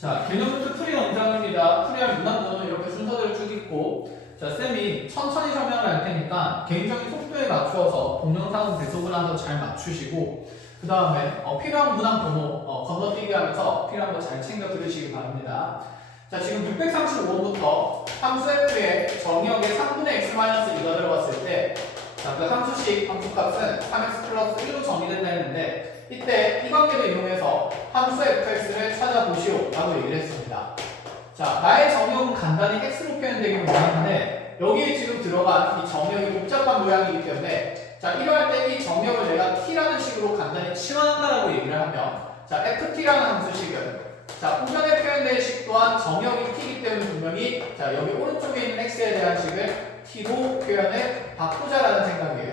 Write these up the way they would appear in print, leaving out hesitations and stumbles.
자, 개념부터 풀이 원장입니다. 풀이할 문항번호는 이렇게 순서대로 쭉 있고, 자, 쌤이 천천히 설명을 할 테니까 개인적인 속도에 맞추어서 동영상 배속을 하면서 잘 맞추시고, 그 다음에 필요한 문항번호 건너뛰기 하면서 필요한 거 잘 챙겨 들으시기 바랍니다. 자, 지금 635번부터 함수 f의 정의역에 3분의 x-2가 들어갔을 때, 자, 그 함수식 함수값은 3x 플러스 1로 정의된다 했는데, 이때 이 관계를 이용해서 함수 fx를 찾아보시오 라고 얘기를 했습니다. 자, 나의 정의역은 간단히 x로 표현되기는 원하는데 여기에 지금 들어간 이 정의역이 복잡한 모양이기 때문에 자, 이러할 때 이 정의역을 내가 t라는 식으로 간단히 치환한다라고 얘기를 하면 자, ft라는 함수식은 자, 후면에 표현된 식 또한 정의역이 t이기 때문에 분명히 자, 여기 오른쪽에 있는 x에 대한 식을 t로 표현을 바꾸자라는 생각이에요.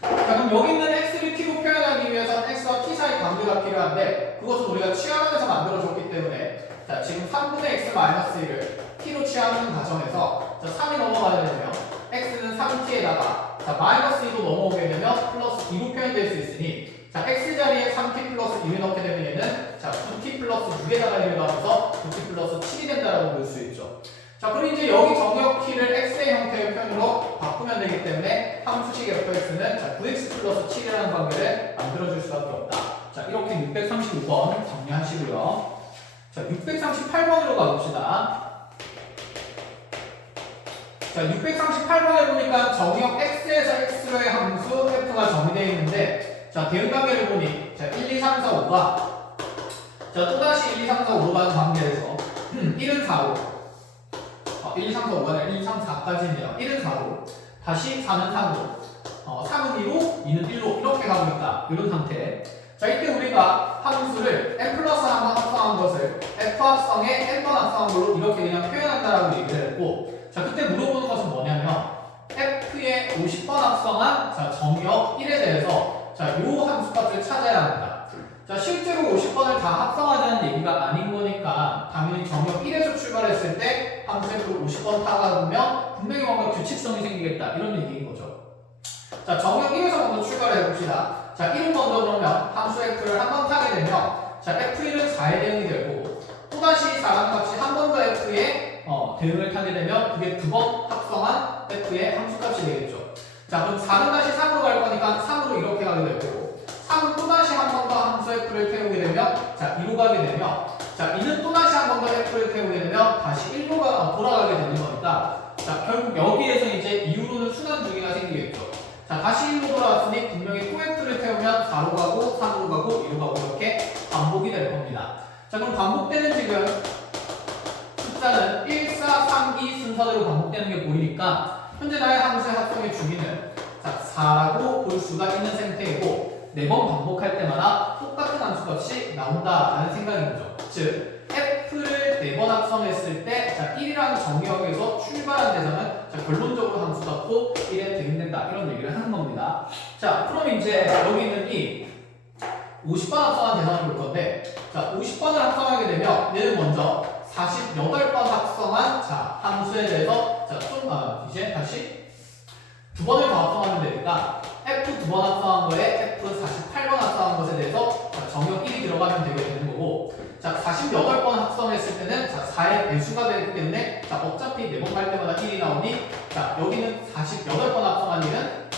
자, 그럼 여기 있는 x를 t로 표현하기 위해서는 x와 t 사이 관계가 필요한데 그것은 우리가 치환하면서 만들어줬기 때문에 자, 지금 3분의 x-1을 t로 치환하는 과정에서 자, 3이 넘어가게 되면 x는 3t에다가 자, 마이너스 2도 넘어오게 되면 플러스 2로 표현될 수 있으니 자, x 자리에 3t 플러스 2를 넣게 되면 얘는 자, 9t 플러스 6에다가 1을 넣어서 9t 플러스 7이 된다라고 볼 수 있죠. 자, 그럼 이제 여기 정의역 t를 x의 형태의 표현으로 바꾸면 되기 때문에 함수식 fx는 자, 9x 플러스 7이라는 관계를 만들어줄 수밖에 없다. 자, 이렇게 635번 정리하시고요. 자, 638번으로 가봅시다. 자, 638번에 보니까 정의역 x에서 x로의 함수 f가 정의되어 있는데 자, 대응 관계를 보니 자, 1, 2, 3, 4, 5가 자, 또다시 1, 2, 3, 4, 5로 가는 관계에서 1은 4로 1, 2, 3, 4, 5가 아니라 1, 2, 3, 4까지네요. 1은 4로 다시 4는 3로 3은 2로 2는 1로 이렇게 가고 있다. 이런 상태. 자, 이때 우리가 함수를 n 플러스 한번 합성한 것을 f 합성에 n번 합성한 걸로 이렇게 그냥 표현한다라고 얘기를 했고 자, 그때 물어보는 것은 뭐냐면 f의 50번 합성한 자, 정의역 1에 대해서 자, 요 함수값을 찾아야 합니다. 자, 실제로 50번을 다 합성하자는 얘기가 아닌 거니까 당연히 정의역 1에서 출발했을 때 함수 f를 50번 타다 보면 분명히 뭔가 규칙성이 생기겠다 이런 얘기인 거죠. 자, 정의역 1에서 먼저 출발해 봅시다. 자, 1은 먼저 그러면 함수 f를 한 번 타게 되면 자, f1은 4의 대응이 될 거고 또다시 4라는 값이 한 번 더 f의 대응을 타게 되면 그게 두 번 합성한 f의 함수값이 되겠죠. 자, 그럼 4는 다시 3으로 갈 거니까 3으로 이렇게 가게 될 거고 3은 또다시 한 번 더 함수 f를 태우게 되면 자, 2로 가게 되면 자, 2는 또다시 한 번 더 f를 태우게 되면 다시 1로 돌아가게 되는 거니까 자, 결국 여기에서 이제 이후로는 순환 주기가 생기겠죠. 자, 다시 1로 돌아왔으니 분명히 또 f를 태우면 4로 가고 3으로 가고 2로 가고 이렇게 반복이 될 겁니다. 자, 그럼 반복되는 지금 숫자는 1, 4, 3, 2 순서대로 반복되는 게 보이니까 현재 나의 함수의 합성의 주기는 자, 4라고 볼 수가 있는 상태이고 4번 반복할 때마다 똑같은 함수값이 나온다라는 생각인 거죠. 즉 f를 4번 합성했을 때 자, 1이라는 정의역에서 출발한 데서는 자, 결론적으로 함수값도 1에 대응된다 이런 얘기를 하는 겁니다. 자, 그럼 이제 여기 있는 이 50번 합성한 대상을 볼 건데 자, 50번을 합성하게 되면 얘는 먼저 48번 합성한 자, 함수에 대해서 자, 좀 이제 다시 두 번을 더 합성하면 되니까 f 두 번 합성한 거에 f 48번 합성한 것에 대해서 자, 정의역 1이 들어가면 되게 되는 거고 자, 48번 합성했을 때는 자, 4의 배수가 되기 때문에 자, 어차피 4번 갈 때마다 1이 나오니 자, 여기는 48번 합성한 1은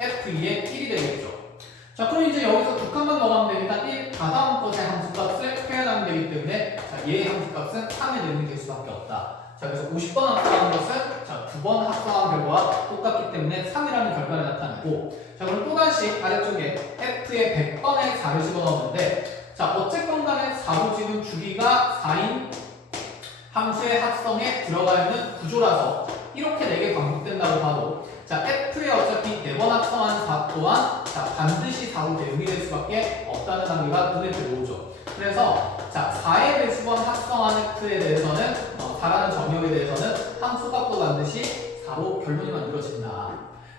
f2의 1이 되겠죠. 자, 그럼 이제 여기서 두 칸만 넣어가면 되니까 1 다다음 것의 함수값을 표현하면 되기 때문에 자, 얘의 함수값은 3의 대응이 될 수밖에 없다. 자, 그래서 50번 합성한 것은 자, 두 번 합성한 결과와 똑같기 때문에 3이라는 결과를 나타내고 자, 그럼 또다시 아래쪽에 f의 100번의 4를 집어넣었는데 자, 어쨌건 간에 4도 지금 주기가 4인 함수의 합성에 들어가 있는 구조라서 이렇게 4개 반복된다고 봐도 자, f에 어차피 4번 합성한 4 또한 자, 반드시 4로 대응이 될 수밖에 없다는 관계가 눈에 들어오죠. 그래서 자, 4의 배수번 합성한 f에 대해서는 4라는 정의역에 대해서는 함수값도 반드시 4로 결론이 만들어진다.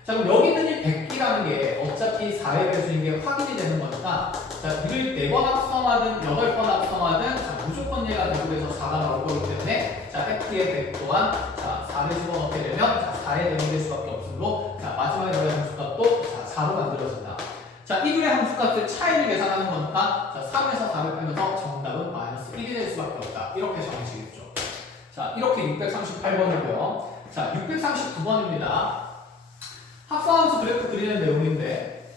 자, 그럼 여기 있는 이 100이라는 게 어차피 4의 배수인 게 확인이 되는 거니까 자, 이를 4번 합성하든 8번 합성하든 자, 무조건 얘가 대입해서 4가 나올 거기 때문에 자, f의 100 또한 자, 4를 집어넣게 되면 자, 4의 대응될 수밖에 없으므로 자, 마지막에 넣은 함수값도 자, 4로 만들어진다. 자, 이 둘의 함수값의 차이를 계산하는 거니까 자, 3에서 4를 빼면서 정답은 마이너스 1이 될 수밖에 없다. 이렇게 정해지겠죠. 자, 이렇게 638번이고요. 자, 639번입니다. 합성함수 그래프 그리는 내용인데,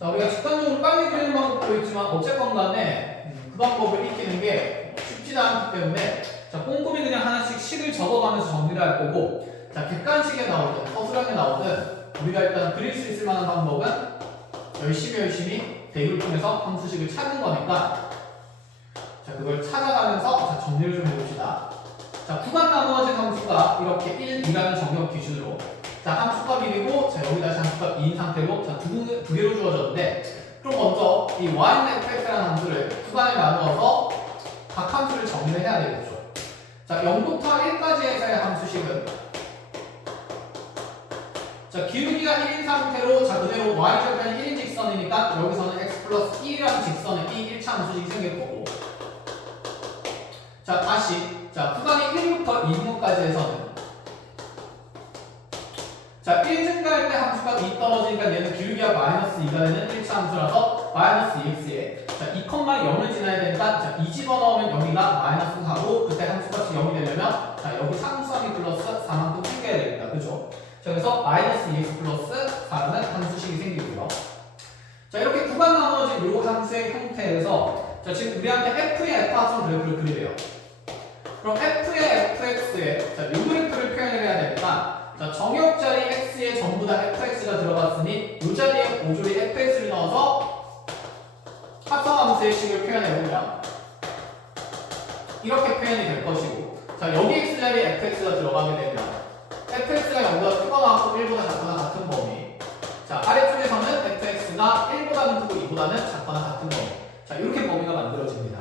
자, 우리가 직관적으로 빨리 그리는 방법도 있지만 어쨌건 간에 그 방법을 익히는 게 쉽지도 않기 때문에 자, 꼼꼼히 그냥 하나씩 식을 적어가면서 정리를 할 거고, 자, 객관식에 나오든 서술형에 나오든 우리가 일단 그릴 수 있을 만한 방법은 열심히 대입을 통해서 함수식을 찾는 거니까 자, 그걸 찾아가면서 자, 정리를 좀 해봅시다. 자, 구간 나누어진 함수가 이렇게 1, 2라는 정경 기준으로 자, 함수값 1이고 자, 여기 다시 함수값 2인 상태로 자, 두 개로 주어졌는데, 그럼 먼저 이 y는 fx라는 함수를 구간에 나누어서 각 함수를 정리를 해야 되겠죠. 자, 0부터 1까지에서의 함수식은 자, 기울기가 1인 상태로 자, 그대로 y절편이 1인 직선이니까 여기서는 x 플러스 1이라는 직선에 이 1차 함수식이 생길 거고, 자, 다시 자, 구간이 1부터 2부까지에서는 자, 1 증가할 때 함수가 2 떨어지니까 얘는 기울기가 마이너스 2가 되는 1차 함수라서 마이너스 2x에 자, 2,0을 지나야 되니까 자, 2 집어넣으면 여기가 마이너스 4고 그때 함수값이 0이 되려면 자, 여기 상수함이 플러스 4만큼 챙겨야 됩니다. 그죠? 자, 그래서 마이너스 2x 플러스 4라는 함수식이 생기고요. 자, 이렇게 구간 나누어진 요 함수의 형태에서 자, 지금 우리한테 f의 f 합성 그래프를 그리래요. 그럼 f의 fx에 자, 요 그래프를 표현을 해야 되니까 자, 정역 자리 x에 전부 다 fx가 들어갔으니 이 자리에 모조리 fx를 넣어서 합성함수의 식을 표현해보면 이렇게 표현이 될 것이고, 자, 여기 x 자리에 fx가 들어가게 되면 fx가 0보다 크거나 1보다 작거나 같은 범위, 자, 아래쪽에서는 fx가 1보다는 크고 2보다는 작거나 같은 범위, 자, 이렇게 범위가 만들어집니다.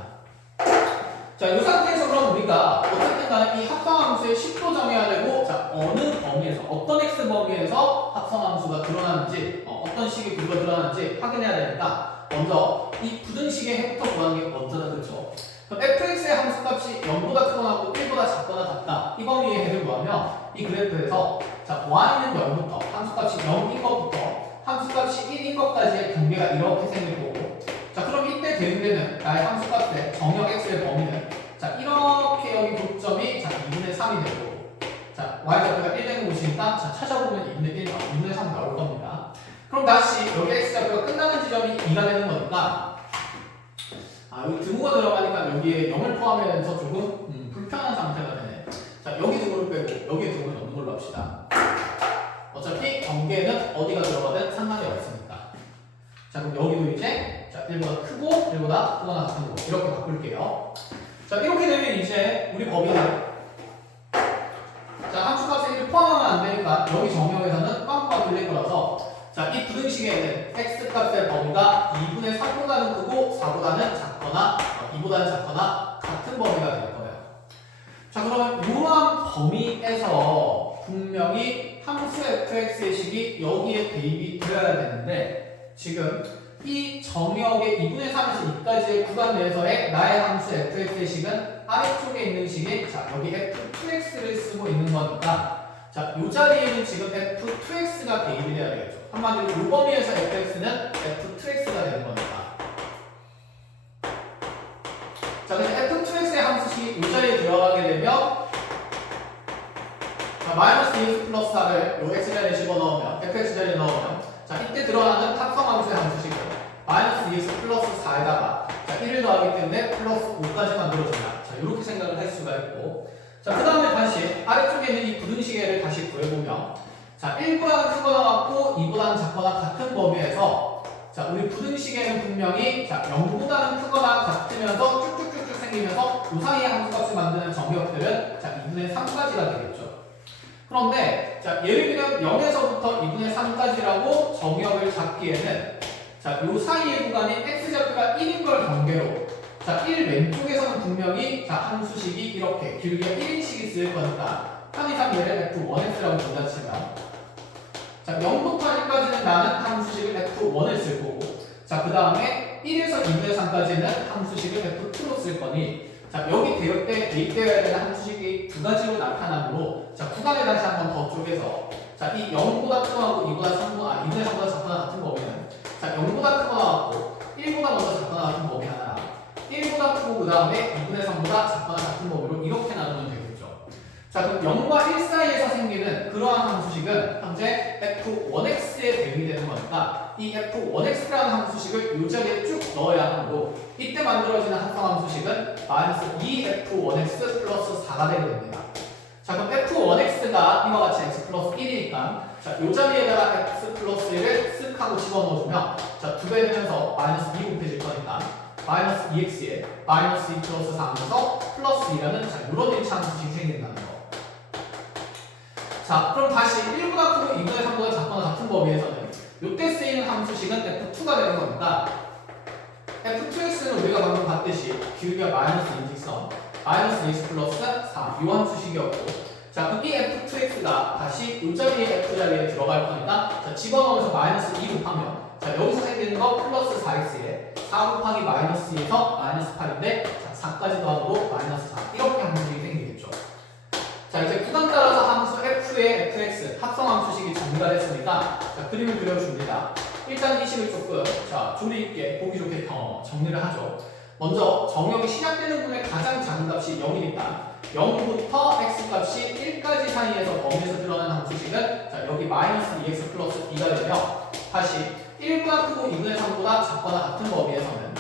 자, 이 상태에서 그럼 우리가 어쨌든 간에 이 합성함수의 식도 정해야 되고, 자, 어느 범위에서, 어떤 x 범위에서 합성함수가 드러나는지, 어떤 식이 구조가 드러나는지 확인해야 되니까 먼저 이 부등식의 해부터 구하는 게 먼저다. 그렇죠? 그럼 fx의 함수값이 0보다 크거나 1보다 작거나 같다. 이 범위의 해를 구하면 이 그래프에서 자, y는 0부터 함수값이 0인 것부터 함수값이 1인 것까지의 경계가 이렇게 생길 거고, 자, 그럼 이때 대응되는 나의 함수값의 정역 x의 범위는 자, 이렇게 여기 고점이 자, 2분의 3이 되고, 자, y좌표가 1 되는 곳이니까 자, 찾아보면 2분의 1, 2분의 3 나올 겁니다. 그럼 다시 여기 x좌표가 끝나는 지점이 2가 되는 거니까 여기 등호가 들어가니까 여기에 0을 포함하면서 조금 불편한 상태가 되네. 자, 여기 등호를 빼고 여기 등호를 넣는 걸로 합시다. 어차피 경계는 어디가 들어가든 상관이 없으니까. 자, 그럼 여기도 이제 자, 1보다 크고 1보다 크거나 같은 거 이렇게 바꿀게요. 자, 이렇게 되면 이제 우리 범위는 자, 함수값에 1을 포함하면 안 되니까 여기 정형에서는 빵꾸가 뚫릴 거라서 자, 이 부등식에는 x값의 범위가 2분의 3보다는 크고 4보다는 작거나 2보다는 작거나 같은 범위가 될 거예요. 자, 그러면 이러한 범위에서 분명히 함수 fx의 식이 여기에 대입이 되어야 되는데, 지금 이 정역의 2분의 3에서 2까지의 구간 내에서의 나의 함수 fx의 식은 아래쪽에 있는 식이 자, 여기 f2x를 쓰고 있는 거니까 자, 이 자리에는 지금 f2x가 대입이 돼야 되겠죠. 한마디로 이 범위에서 fx는 f2x가 되는 거니까. 자, 그래서 f2x의 함수식이 이 자리에 들어가게 되면 자, 마이너스 2x 플러스 4를 이 x 자리에 집어넣으면 fx 자리에 넣으면 자, 이때 들어가는 합성함수의 함수식은 마이너스 2x 플러스 4에다가 자, 1을 더하기 때문에 플러스 5까지 만들어진다. 자, 이렇게 생각을 할 수가 있고, 자, 그 다음에 다시 아래쪽에 있는 이 부등식의 다시 구해보면 자, 1보다는 크거나 같고 2보다는 작거나 같은 범위에서 자, 우리 부등식에는 분명히 자, 0보다는 크거나 같으면서 쭉쭉쭉쭉 생기면서 그 사이의 함수값을 만드는 정역들은 자, 2분의 3까지가 되겠죠. 그런데 자, 예를 들면 0에서부터 2분의 3까지라고 정역을 잡기에는 자, 요 사이의 구간이 x좌표가 1인 걸 경계로 자, 1 왼쪽에서는 분명히 자, 함수식이 이렇게 길게 1인식이 쓰일 거니까 편의상 얘를 f1x라고 전자치면 자, 0부터 1까지는 나는 함수식을 f1을 쓸 거고, 자, 그 다음에 1에서 2분의 3까지는 함수식을 f2로 쓸 거니 자, 여기 대입되어야 되는 함수식이 두 가지로 나타나므로 자, 구간을 다시 한번 더 쪼개서 자, 이 0보다 크거나 2분의 3보다 작거나 같은 범위는 자, 0보다 크거나 같고 1보다 먼저 작거나 같은 범위 하나, 그 다음에 2분의 3보다 작거나 같은 범위로 이렇게 나누면 되겠죠. 자, 그럼 0과 1 사이에서 생기는 그러한 함수식은 현재 f1x에 대응이 되는 거니까 이 f1x라는 함수식을 이 자리에 쭉 넣어야 하고 이때 만들어지는 합성함수식은 마이너스 2f1x 플러스 4가 되게 됩니다. 자, 그럼 f1x가 이와 같이 x 플러스 1이니까 자, 이 자리에다가 x 플러스 1을 쓱 하고 집어넣어주면 자, 2배 되면서 마이너스 2 곱해질 거니까 마이너스 2x에 마이너스 2 플러스 4 하면서 플러스 2라는 자, 이런 일차 함수식이 생긴다는 거. 자, 그럼 다시 1보다 크고 2분의 3보다 작거나 같은 범위에서는 이때 쓰이는 함수식은 f2가 되는 겁니다. f2x는 우리가 방금 봤듯이 기울기가 마이너스 인직선 마이너스 x 플러스 4 이 함수식이었고 자, 그럼 이 f2x가 다시 이 자리에 f 자리에 들어갈 거니까 자, 집어넣으면서 마이너스 2 곱하면 자, 여기서 생기는 거 플러스 4x에 4 곱하기 마이너스 2에서 마이너스 8인데 자, 4까지 더하고 마이너스 4 이렇게 함수식이 생기겠죠. 자, 이제 구간 따라서 함수 f의 fx 합성함수식이 정리가 됐으니까 자, 그림을 그려줍니다. 일단 이 식을 조금 자, 조리 있게 보기 좋게 정리를 하죠. 먼저 정역이 시작되는 부분의 가장 작은 값이 0이니까 0부터 x 값이 1까지 사이에서 범위에서 드러나는 함수식은 자, 여기 마이너스 2x 플러스 2가 되며 다시 1보다 크고 2분의 3보다 작거나 같은 범위에서는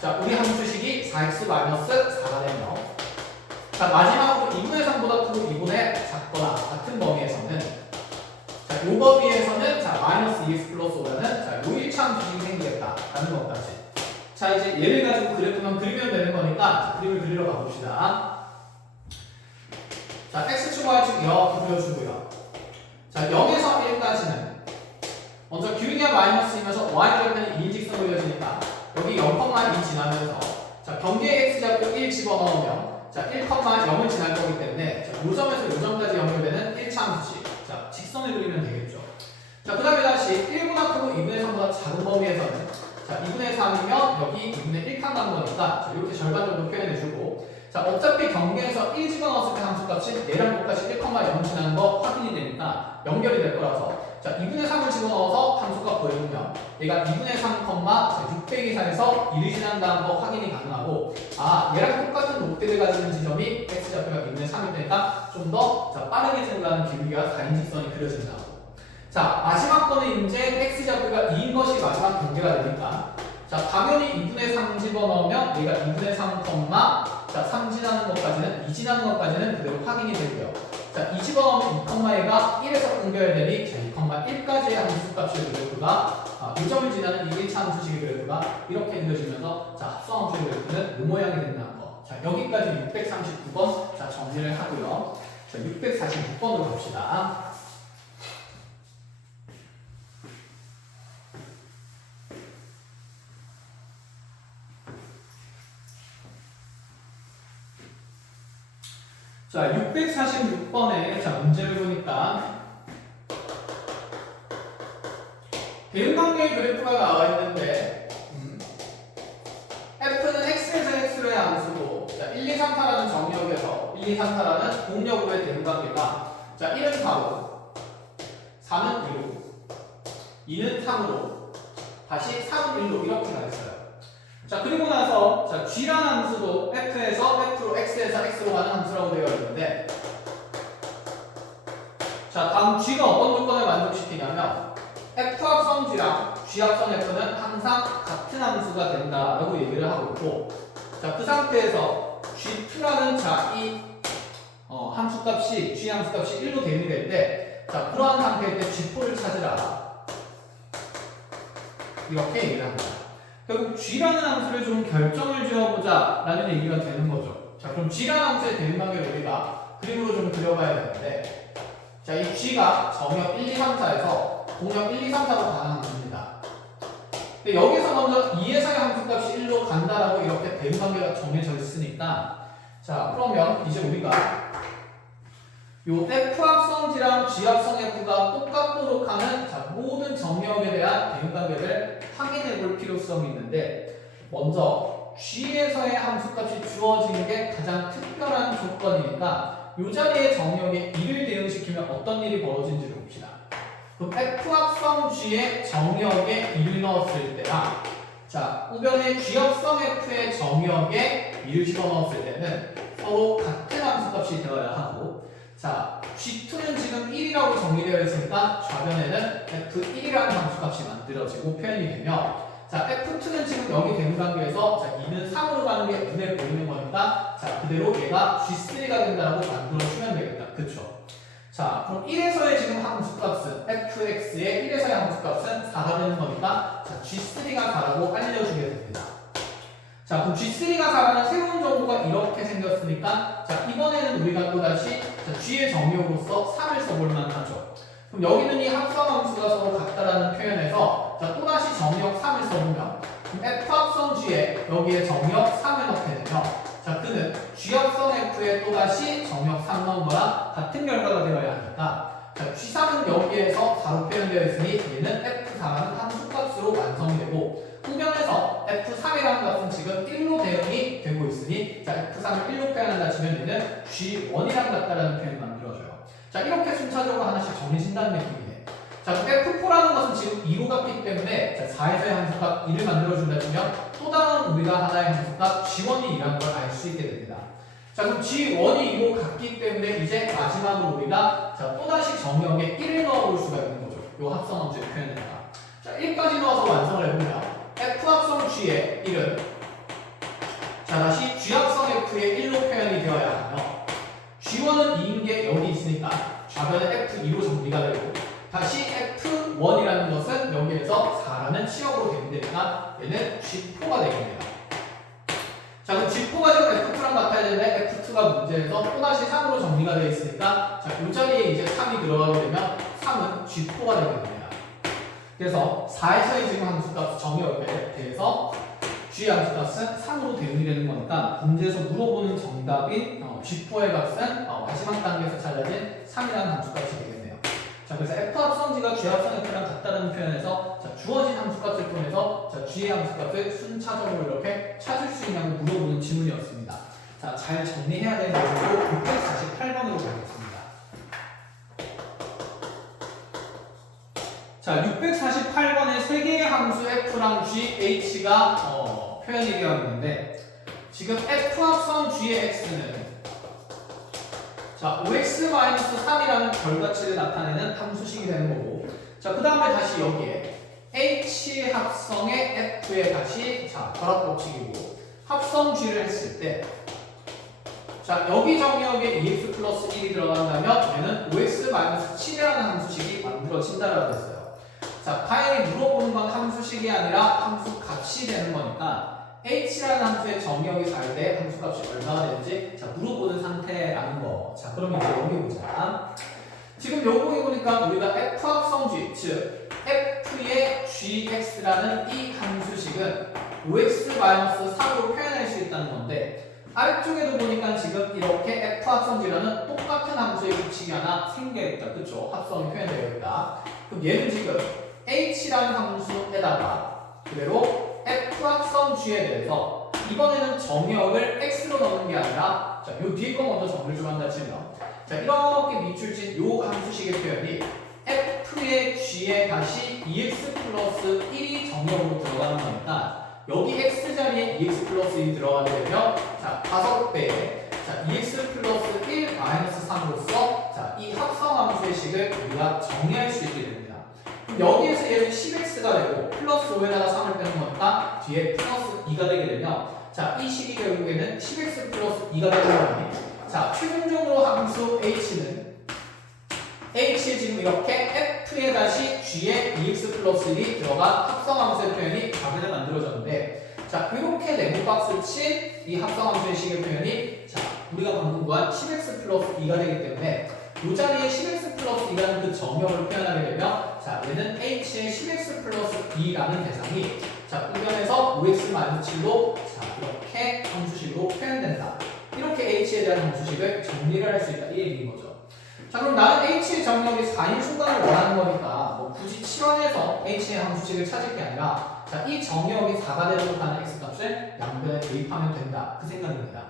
자, 우리 함수식이 4x 마이너스 4가 되며 자, 마지막으로 2분의 3보다 크고 2분의 작거나 같은 범위에서는 자, 이 범위에서는 자, 마이너스 2x 플러스 5라는 자, 요 1차 함수식이 생기겠다라는 것까지. 자, 이제 얘를 가지고 그래프만 그리면 되는 거니까 자, 그림을 그리러 가봅시다. 자, x축, y축 이렇게 그려주고요. 자, 0에서 1까지는 먼저 기울기가 마이너스이면서 y절편이 2인직선 그려지니까 여기 0,2 지나면서 자, 경계에 x좌표 1 집어넣으면 자, 1,0을 지날 거기 때문에 자, 요 점에서 요 점까지 연결되는 1차 함수식 자, 직선을 그리면 되겠죠. 자, 그 다음에 다시 1보다 크고 2분의 3보다 작은 범위에서는 자, 2분의 3이면 여기 2분의 1칸 가는 거니까 자, 이렇게 절반 정도 표현해주고 자, 어차피 경계에서 1 집어넣었을 때 함수값이 얘랑 똑같이 1,0 지나는 거 확인이 되니까 연결이 될 거라서 자, 2분의 3을 집어넣어서 함수값 보여주면 얘가 2분의 3, 600이상에서 1이 지난다는 거 확인이 가능하고 아, 얘랑 똑같은 롯데를 가지는 지점이 x좌표가 2분의 3일 테니까 좀 더 빠르게 증가하는 기울기가 4인직선이 그려진다. 자, 마지막 거는 이제 x좌표가 2인 것이 마지막 경계가 되니까 자, 당연히 2분의 3 집어넣으면 얘가 2분의 3, 자, 3 지나는 것까지는 2 지나는 것까지는 그대로 확인이 되고요. 자, 2 집어넣으면 2,1가 1에서 분결되니 자, 2,1까지의 함수값의 그래프가 이 점을 지나는 이 1차 함수식의 그래프가 이렇게 그려지면서 자, 합성함수의 그래프는 이 모양이 된다는 거. 자, 여기까지 639번 자, 정리를 하고요. 자, 646번으로 갑시다. 자, 646번에 자, 문제를 보니까 대응관계의 그래프가 나와 있는데 f는 x에서 x로의 함수고 자, 1, 2, 3, 4라는 정역에서 1, 2, 3, 4라는 공역으로의 대응관계가 자, 1은 4로 4는 2로 2는 3으로 다시 3은 1로 이렇게 가있어요. 자, 그리고 나서 자, g라는 함수도 f에서 f로 x에서 x로 가는 함수라고 되어 있는데 자, 다음 g가 어떤 조건을 만족시키냐면 f 합성 g랑 g 합성 f는 항상 같은 함수가 된다라고 얘기를 하고 있고 자, 그 상태에서 g2라는 자, 이 함수값이 g 함수값이 1로 대응이 될 때 자, 그러한 상태일 때 g4를 찾으라 이렇게 얘기를 합니다. 결국 g라는 함수를 좀 결정을 지어보자 라는 얘기가 되는 거죠. 자, 그럼 g라는 함수의 대응관계를 우리가 그림으로 좀 그려봐야 되는데 자, 이 g가 정역 1, 2, 3, 4에서 공역 1, 2, 3, 4로 가는 함수입니다. 근데 여기서 먼저 2에서의 함수값이 1로 간다라고 이렇게 대응관계가 정해져 있으니까 자, 그러면 이제 우리가 요 f 합성 g랑 g 합성 f가 똑같도록 하는 자, 모든 정역에 대한 대응관계를 확인해 볼 필요성이 있는데 먼저 g에서의 함수값이 주어진 게 가장 특별한 조건이니까 이 자리에 정역에 1을 대응시키면 어떤 일이 벌어진지를 봅시다. 그럼 f 합성 g의 정역에 1을 넣었을 때랑 자, 우변의 G합성 F의 정의역에 2를 집어넣었을 때는 서로 같은 함수값이 되어야 하고, 자, G2는 지금 1이라고 정의되어 있으니까 좌변에는 F1이라는 함수값이 만들어지고 표현이 되며, 자, F2는 지금 여기 대응관계에서 자, 2는 3으로 가는 게 눈에 보이는 거니까 자, 그대로 얘가 G3가 된다라고 만들어주면 되겠다. 그쵸? 자, 그럼 1에서의 지금 함수값은 fx의 1에서의 함수값은 4가 되는 거니까 자, G3가 4라고 알려주게 됩니다. 자, 그럼 G3가 4라는 새로운 정보가 이렇게 생겼으니까 자, 이번에는 우리가 또다시 자, G의 정의역으로서 3을 써볼 만하죠. 그럼 여기는 이 합성함수가 서로 같다라는 표현에서 자, 또다시 정의역 3을 써보면 그럼 F 합성 G에 여기에 정의역 3을 넣게 되면 자, 그는 G 합성 F에 또다시 정의역 3 넣은 거랑 같은 결과가 되어야 하니까 자, G3은 여기에서 4로 표현되어 있으니 얘는 F4라는 함수값으로 완성이 되고 후변에서 F3이라는 값은 지금 1로 대응이 되고 있으니 자, F3을 1로 표현한다 치면 얘는 G1이랑 같다라는 표현을 만들어줘요. 자, 이렇게 순차적으로 하나씩 정리진다는 느낌이네. 자, F4라는 것은 지금 2로 갔기 때문에 자, 4에서의 함수값 2를 만들어준다 치면 또 다른 우리가 하나의 함수값 G1이 2라는 걸 알 수 있게 됩니다. 자, 그럼 G1이 2로 갔기 때문에 이제 마지막으로 우리가 자, 또다시 정의역에 1을 넣어볼 수가 있는 거죠. 요 합성함수의 표현에다가. 자, 1까지 넣어서 완성을 해보면 F 합성 G의 1은 자, 다시 G 합성 F의 1로 표현이 되어야 하며 G1은 2인 게 여기 있으니까 좌변은 F2로 정리가 되고 다시 F1이라는 것은 여기에서 4라는 치역으로 대응되니까 얘는 G4가 되겠네요. 자, 그럼 G4가 지금 F2랑 같아야 되는데 F2가 문제에서 또다시 3으로 정리가 되어 있으니까 자, 이 자리에 이제 3이 들어가게 되면 3은 G4가 되겠네요. 그래서 4에서의 지금 함수값 정의역에 대해서 G 함수값은 3으로 대응이 되는 거니까 문제에서 물어보는 정답인 G4의 값은 마지막 단계에서 찾아진 3이라는 함수값이 되겠네요. 자, 그래서 F 합성지가 G 합성 F랑 같다는 표현에서 자, 주어진 함수값을 통해서 자, G의 함수값을 순차적으로 이렇게 찾을 수 있냐고 물어보는 질문이었습니다. 자, 잘 정리해야 되는 내용으로 648번으로 가겠습니다. 자, 648번에 3개의 함수 F랑 G, H가 표현이 되어 있는데 지금 F 합성 G의 X는 자, 5x-3이라는 결과치를 나타내는 함수식이 되는 거고 자, 그 다음에 다시 여기에 H 합성의 F에 다시 자, 결합법칙이고 합성 G를 했을 때 자, 여기 정의역에 2x 플러스 1이 들어간다면 얘는 5x-7이라는 함수식이 만들어진다라고 했어요. 자, 다행히 물어보는 건 함수식이 아니라 함수 값이 되는 거니까 h라는 함수의 정의역이 4일 때 함수값이 얼마가 되는지 자, 물어보는 상태라는 거. 자, 그럼 이제 여기 보자. 지금 요거에 보니까 우리가 F 합성 G, 즉 F의 gx라는 이 함수식은 5x-3으로 표현할 수 있다는 건데 아래쪽에도 보니까 지금 이렇게 F 합성 G라는 똑같은 함수의 규칙이 하나 생겨있다. 그쵸? 합성이 표현되어 있다. 그럼 얘는 지금 h라는 함수에다가 그대로 F 합성 G에 대해서 이번에는 정의역을 x로 넣는 게 아니라 자, 요 뒤에 거 먼저 정리를 좀 한다 치면 자, 이렇게 밑줄진 요 함수식의 표현이 F의 G에 다시 2x 플러스 1이 정의역으로 들어가는 거니까 여기 x 자리에 2x 플러스 1이 들어가게 되면 자, 5배에 자, 2x 플러스 1 마이너스 3으로써 자, 이 합성함수의 식을 우리가 정리할 수 있게 됩니다. 그럼 여기에서 얘는 10x가 되고 플러스 5에다가 3을 빼는 거니까 뒤에 플러스 2가 되게 되면 자, 이 식이 결국에는 10x 플러스 2가 되는 거니 자, 최종적으로 함수 h는 h에 지금 이렇게 f에 다시 g에 2x 플러스 1이 들어간 합성함수의 표현이 좌변에 만들어졌는데 자, 이렇게 네모 박스를 친 이 합성함수의 식의 표현이 자, 우리가 방금 구한 10x 플러스 2가 되기 때문에 이 자리에 10x 플러스 2라는 그 정역을 표현하게 되면 자, 얘는 h의 10x 플러스 2라는 대상이 자, 우변에서 5x-7로 자, 이렇게 함수식으로 표현된다. 이렇게 h에 대한 함수식을 정리를 할 수 있다. 이 얘기인 거죠. 자, 그럼 나는 h의 정역이 4인 순간을 원하는 거니까 뭐 굳이 7원에서 h의 함수식을 찾을 게 아니라 자, 이 정역이 4가 되도록 하는 x값을 양변에 대입하면 된다. 그 생각입니다.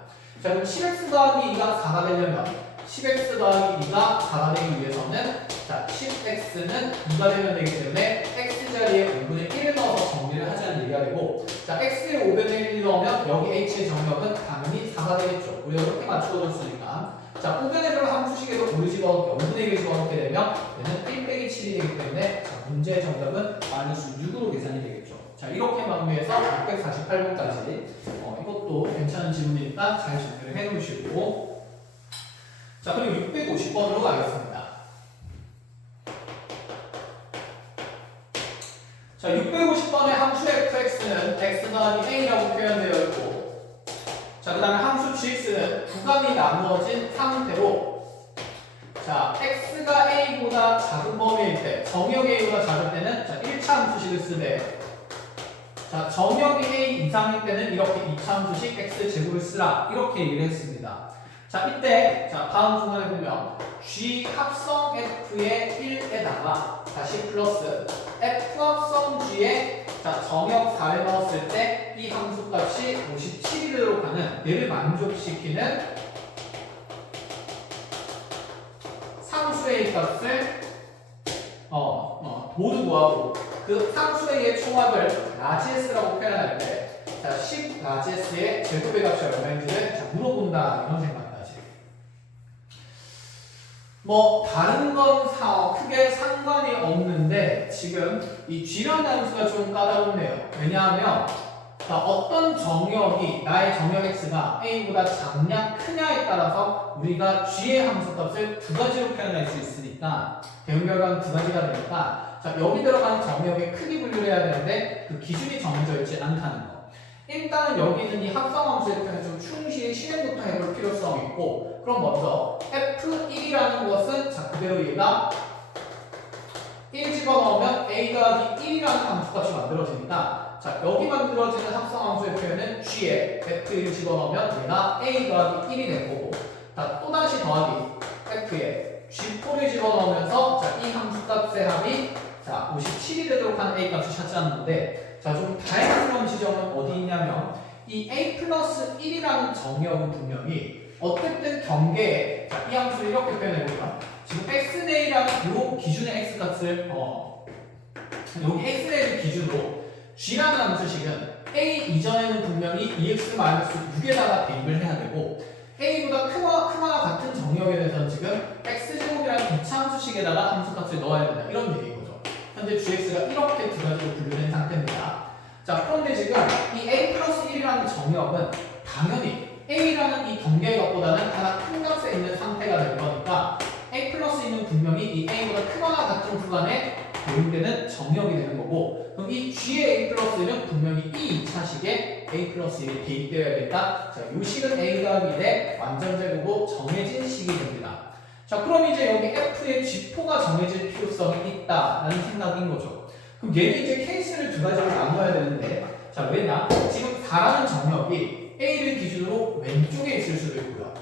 자, 그럼 10x 더하기 2가 4가 되려면 10x 더하기 2가 4가 되기 위해서는 자, 10x는 2가 되면 되기 때문에 x 자리에 5분의 1을 넣어서 정리를 하자는 얘기가 되고, 자, x에 5분의 1을 넣으면 여기 h의 정역은 당연히 4가 되겠죠. 우리가 그렇게 맞추어줬으니까. 자, 5분의 1을 함수식에서 고를 집어넣게 5분의 1을 집어넣게 되면 얘는 1 빼기 7이 되기 때문에 자, 문제의 정답은 마이너스 6으로 계산이 되겠죠. 자, 이렇게 마무리해서 648번까지 이것도 괜찮은 질문이니까 잘 정리를 해놓으시고, 자, 그리고 650번으로 가겠습니다. 자, 650번의 함수 fx는 x 더하기 a라고 표현되어 있고, 자, 그 다음에 함수 gx는 구간이 나누어진 상태로, 자, x가 a보다 작은 범위일 때, 정역이 a보다 작을 때는 자, 1차 함수식을 쓰되, 자, 정역이 a 이상일 때는 이렇게 2차 함수식 x제곱을 쓰라, 이렇게 얘기를 했습니다. 자, 이때 자, 다음 순간에 보면 g 합성 f의 1에다가 다시 플러스 f 합성 g에 자, 정역 4를 넣었을 때 이 함수값이 57이 되도록 하는 얘를 만족시키는 상수의 값을 모두 구하고 그 상수의 총합을 라지스라고 표현할 때 자, 10 라지스의 제곱의 값이 얼마인지를 자, 물어본다, 이런 생각까지. 뭐 다른 건 크게 상관이 없는데 지금 이 g라는 함수가 좀 까다롭네요. 왜냐하면 자, 어떤 정역이 나의 정역 x가 a보다 작냐 크냐에 따라서 우리가 g의 함수값을 두 가지로 표현할 수 있으니까 대응 결과는 두 가지가 되니까 자, 여기 들어가는 정역의 크기 분류를 해야 되는데 그 기준이 정해져 있지 않다는 거. 일단은 여기 있는 이 합성함수의 표현을 좀 충실히 실행부터 해볼 필요성이 있고, 그럼 먼저 f1이라는 것은 자, 그대로 얘가 1 집어넣으면 a 더하기 1이라는 함수값이 만들어지니까 자, 여기 만들어지는 합성함수의 표현은 g에 f1을 집어넣으면 얘가 a 더하기 1이 될 거고, 자, 또다시 더하기 f에 g4를 집어넣으면서 자, 이 함수값의 합이 자, 57이 되도록 하는 a 값을 찾자는 건데, 자, 좀 다양스러운 지점은 어디 있냐면 이 a 플러스 1이라는 정역은 분명히 어쨌든 경계에 자, 이 함수를 이렇게 표현해보면 지금 x네이라는 이 기준의 x값을 여기 x네이를 기준으로 g라는 함수식은 a 이전에는 분명히 2x-6에다가 대입을 해야 되고, a보다 크거나 같은 정역에 대해서는 지금 x제곱이라는 기차 함수식에다가 함수값을 넣어야 된다, 이런 얘기인 거죠. 현재 gx가 이렇게 두 가지로 분류된 상태입니다. 자, 그런데 지금 이 a 플러스 1이라는 정역은 당연히 a라는 이 경계의 값보다는 하나 큰 값에 있는 상태가 될 거니까 a 플러스 1은 분명히 이 a보다 크거나 같은 구간에 대응되는 정역이 되는 거고, 그럼 이 g의 a 플러스 1은 분명히 이 2차식에 a 플러스 1이 대입되어야 되니까 자, 이 식은 a 더하기 1의 완전 제곱으로 정해진 식이 됩니다. 자, 그럼 이제 여기 f의 g포가 정해질 필요성이 있다라는 생각인 거죠. 그럼 얘는 이제 케이스를 두 가지로 나눠야 되는데, 자, 왜냐? 지금 4라는 정역이 a를 기준으로 왼쪽에 있을 수도 있고요,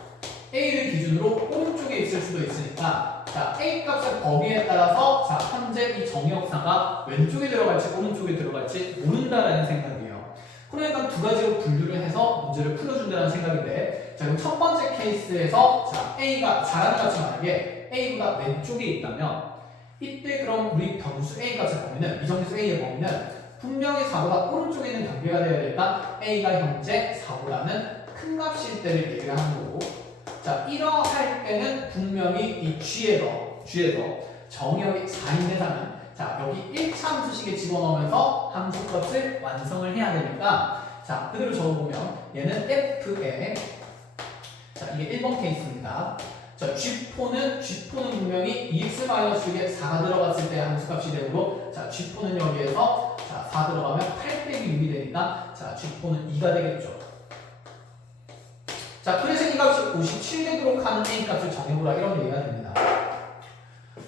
a를 기준으로 오른쪽에 있을 수도 있으니까 자, a 값의 범위에 따라서 자, 현재 이 정역사가 왼쪽에 들어갈지 오른쪽에 들어갈지 모른다라는 생각이에요. 그러니까 두 가지로 분류를 해서 문제를 풀어준다는 생각인데, 자, 그럼 첫 번째 케이스에서 자, a가 4라는 값이 만약에 a보다 왼쪽에 있다면 이때 그럼 우리 변수 a 값의 범위는 이정수 a의 범위는 분명히 4보다 오른쪽에 있는 단계가 되어야 되니까 a가 현재 4보다는 큰 값일 때를 얘기를 하는 거고, 자, 이러할 때는 분명히 이 g에서 정역이 4인 대상은 자, 여기 1차 함수식에 집어넣으면서 함수값을 완성을 해야 되니까 자, 그대로 적어보면 얘는 f에 자, 이게 1번 케이스입니다. 자, G포는 분명히 2x-6에 4가 들어갔을 때 함수값이 되므로 자, G포는 여기에서 자, 4 들어가면 8 빼기 6이 되니까 자, G포는 2가 되겠죠. 자, 그래서 이 값이 57 되도록 하는 A 값을 정해보라, 이런 얘기가 됩니다.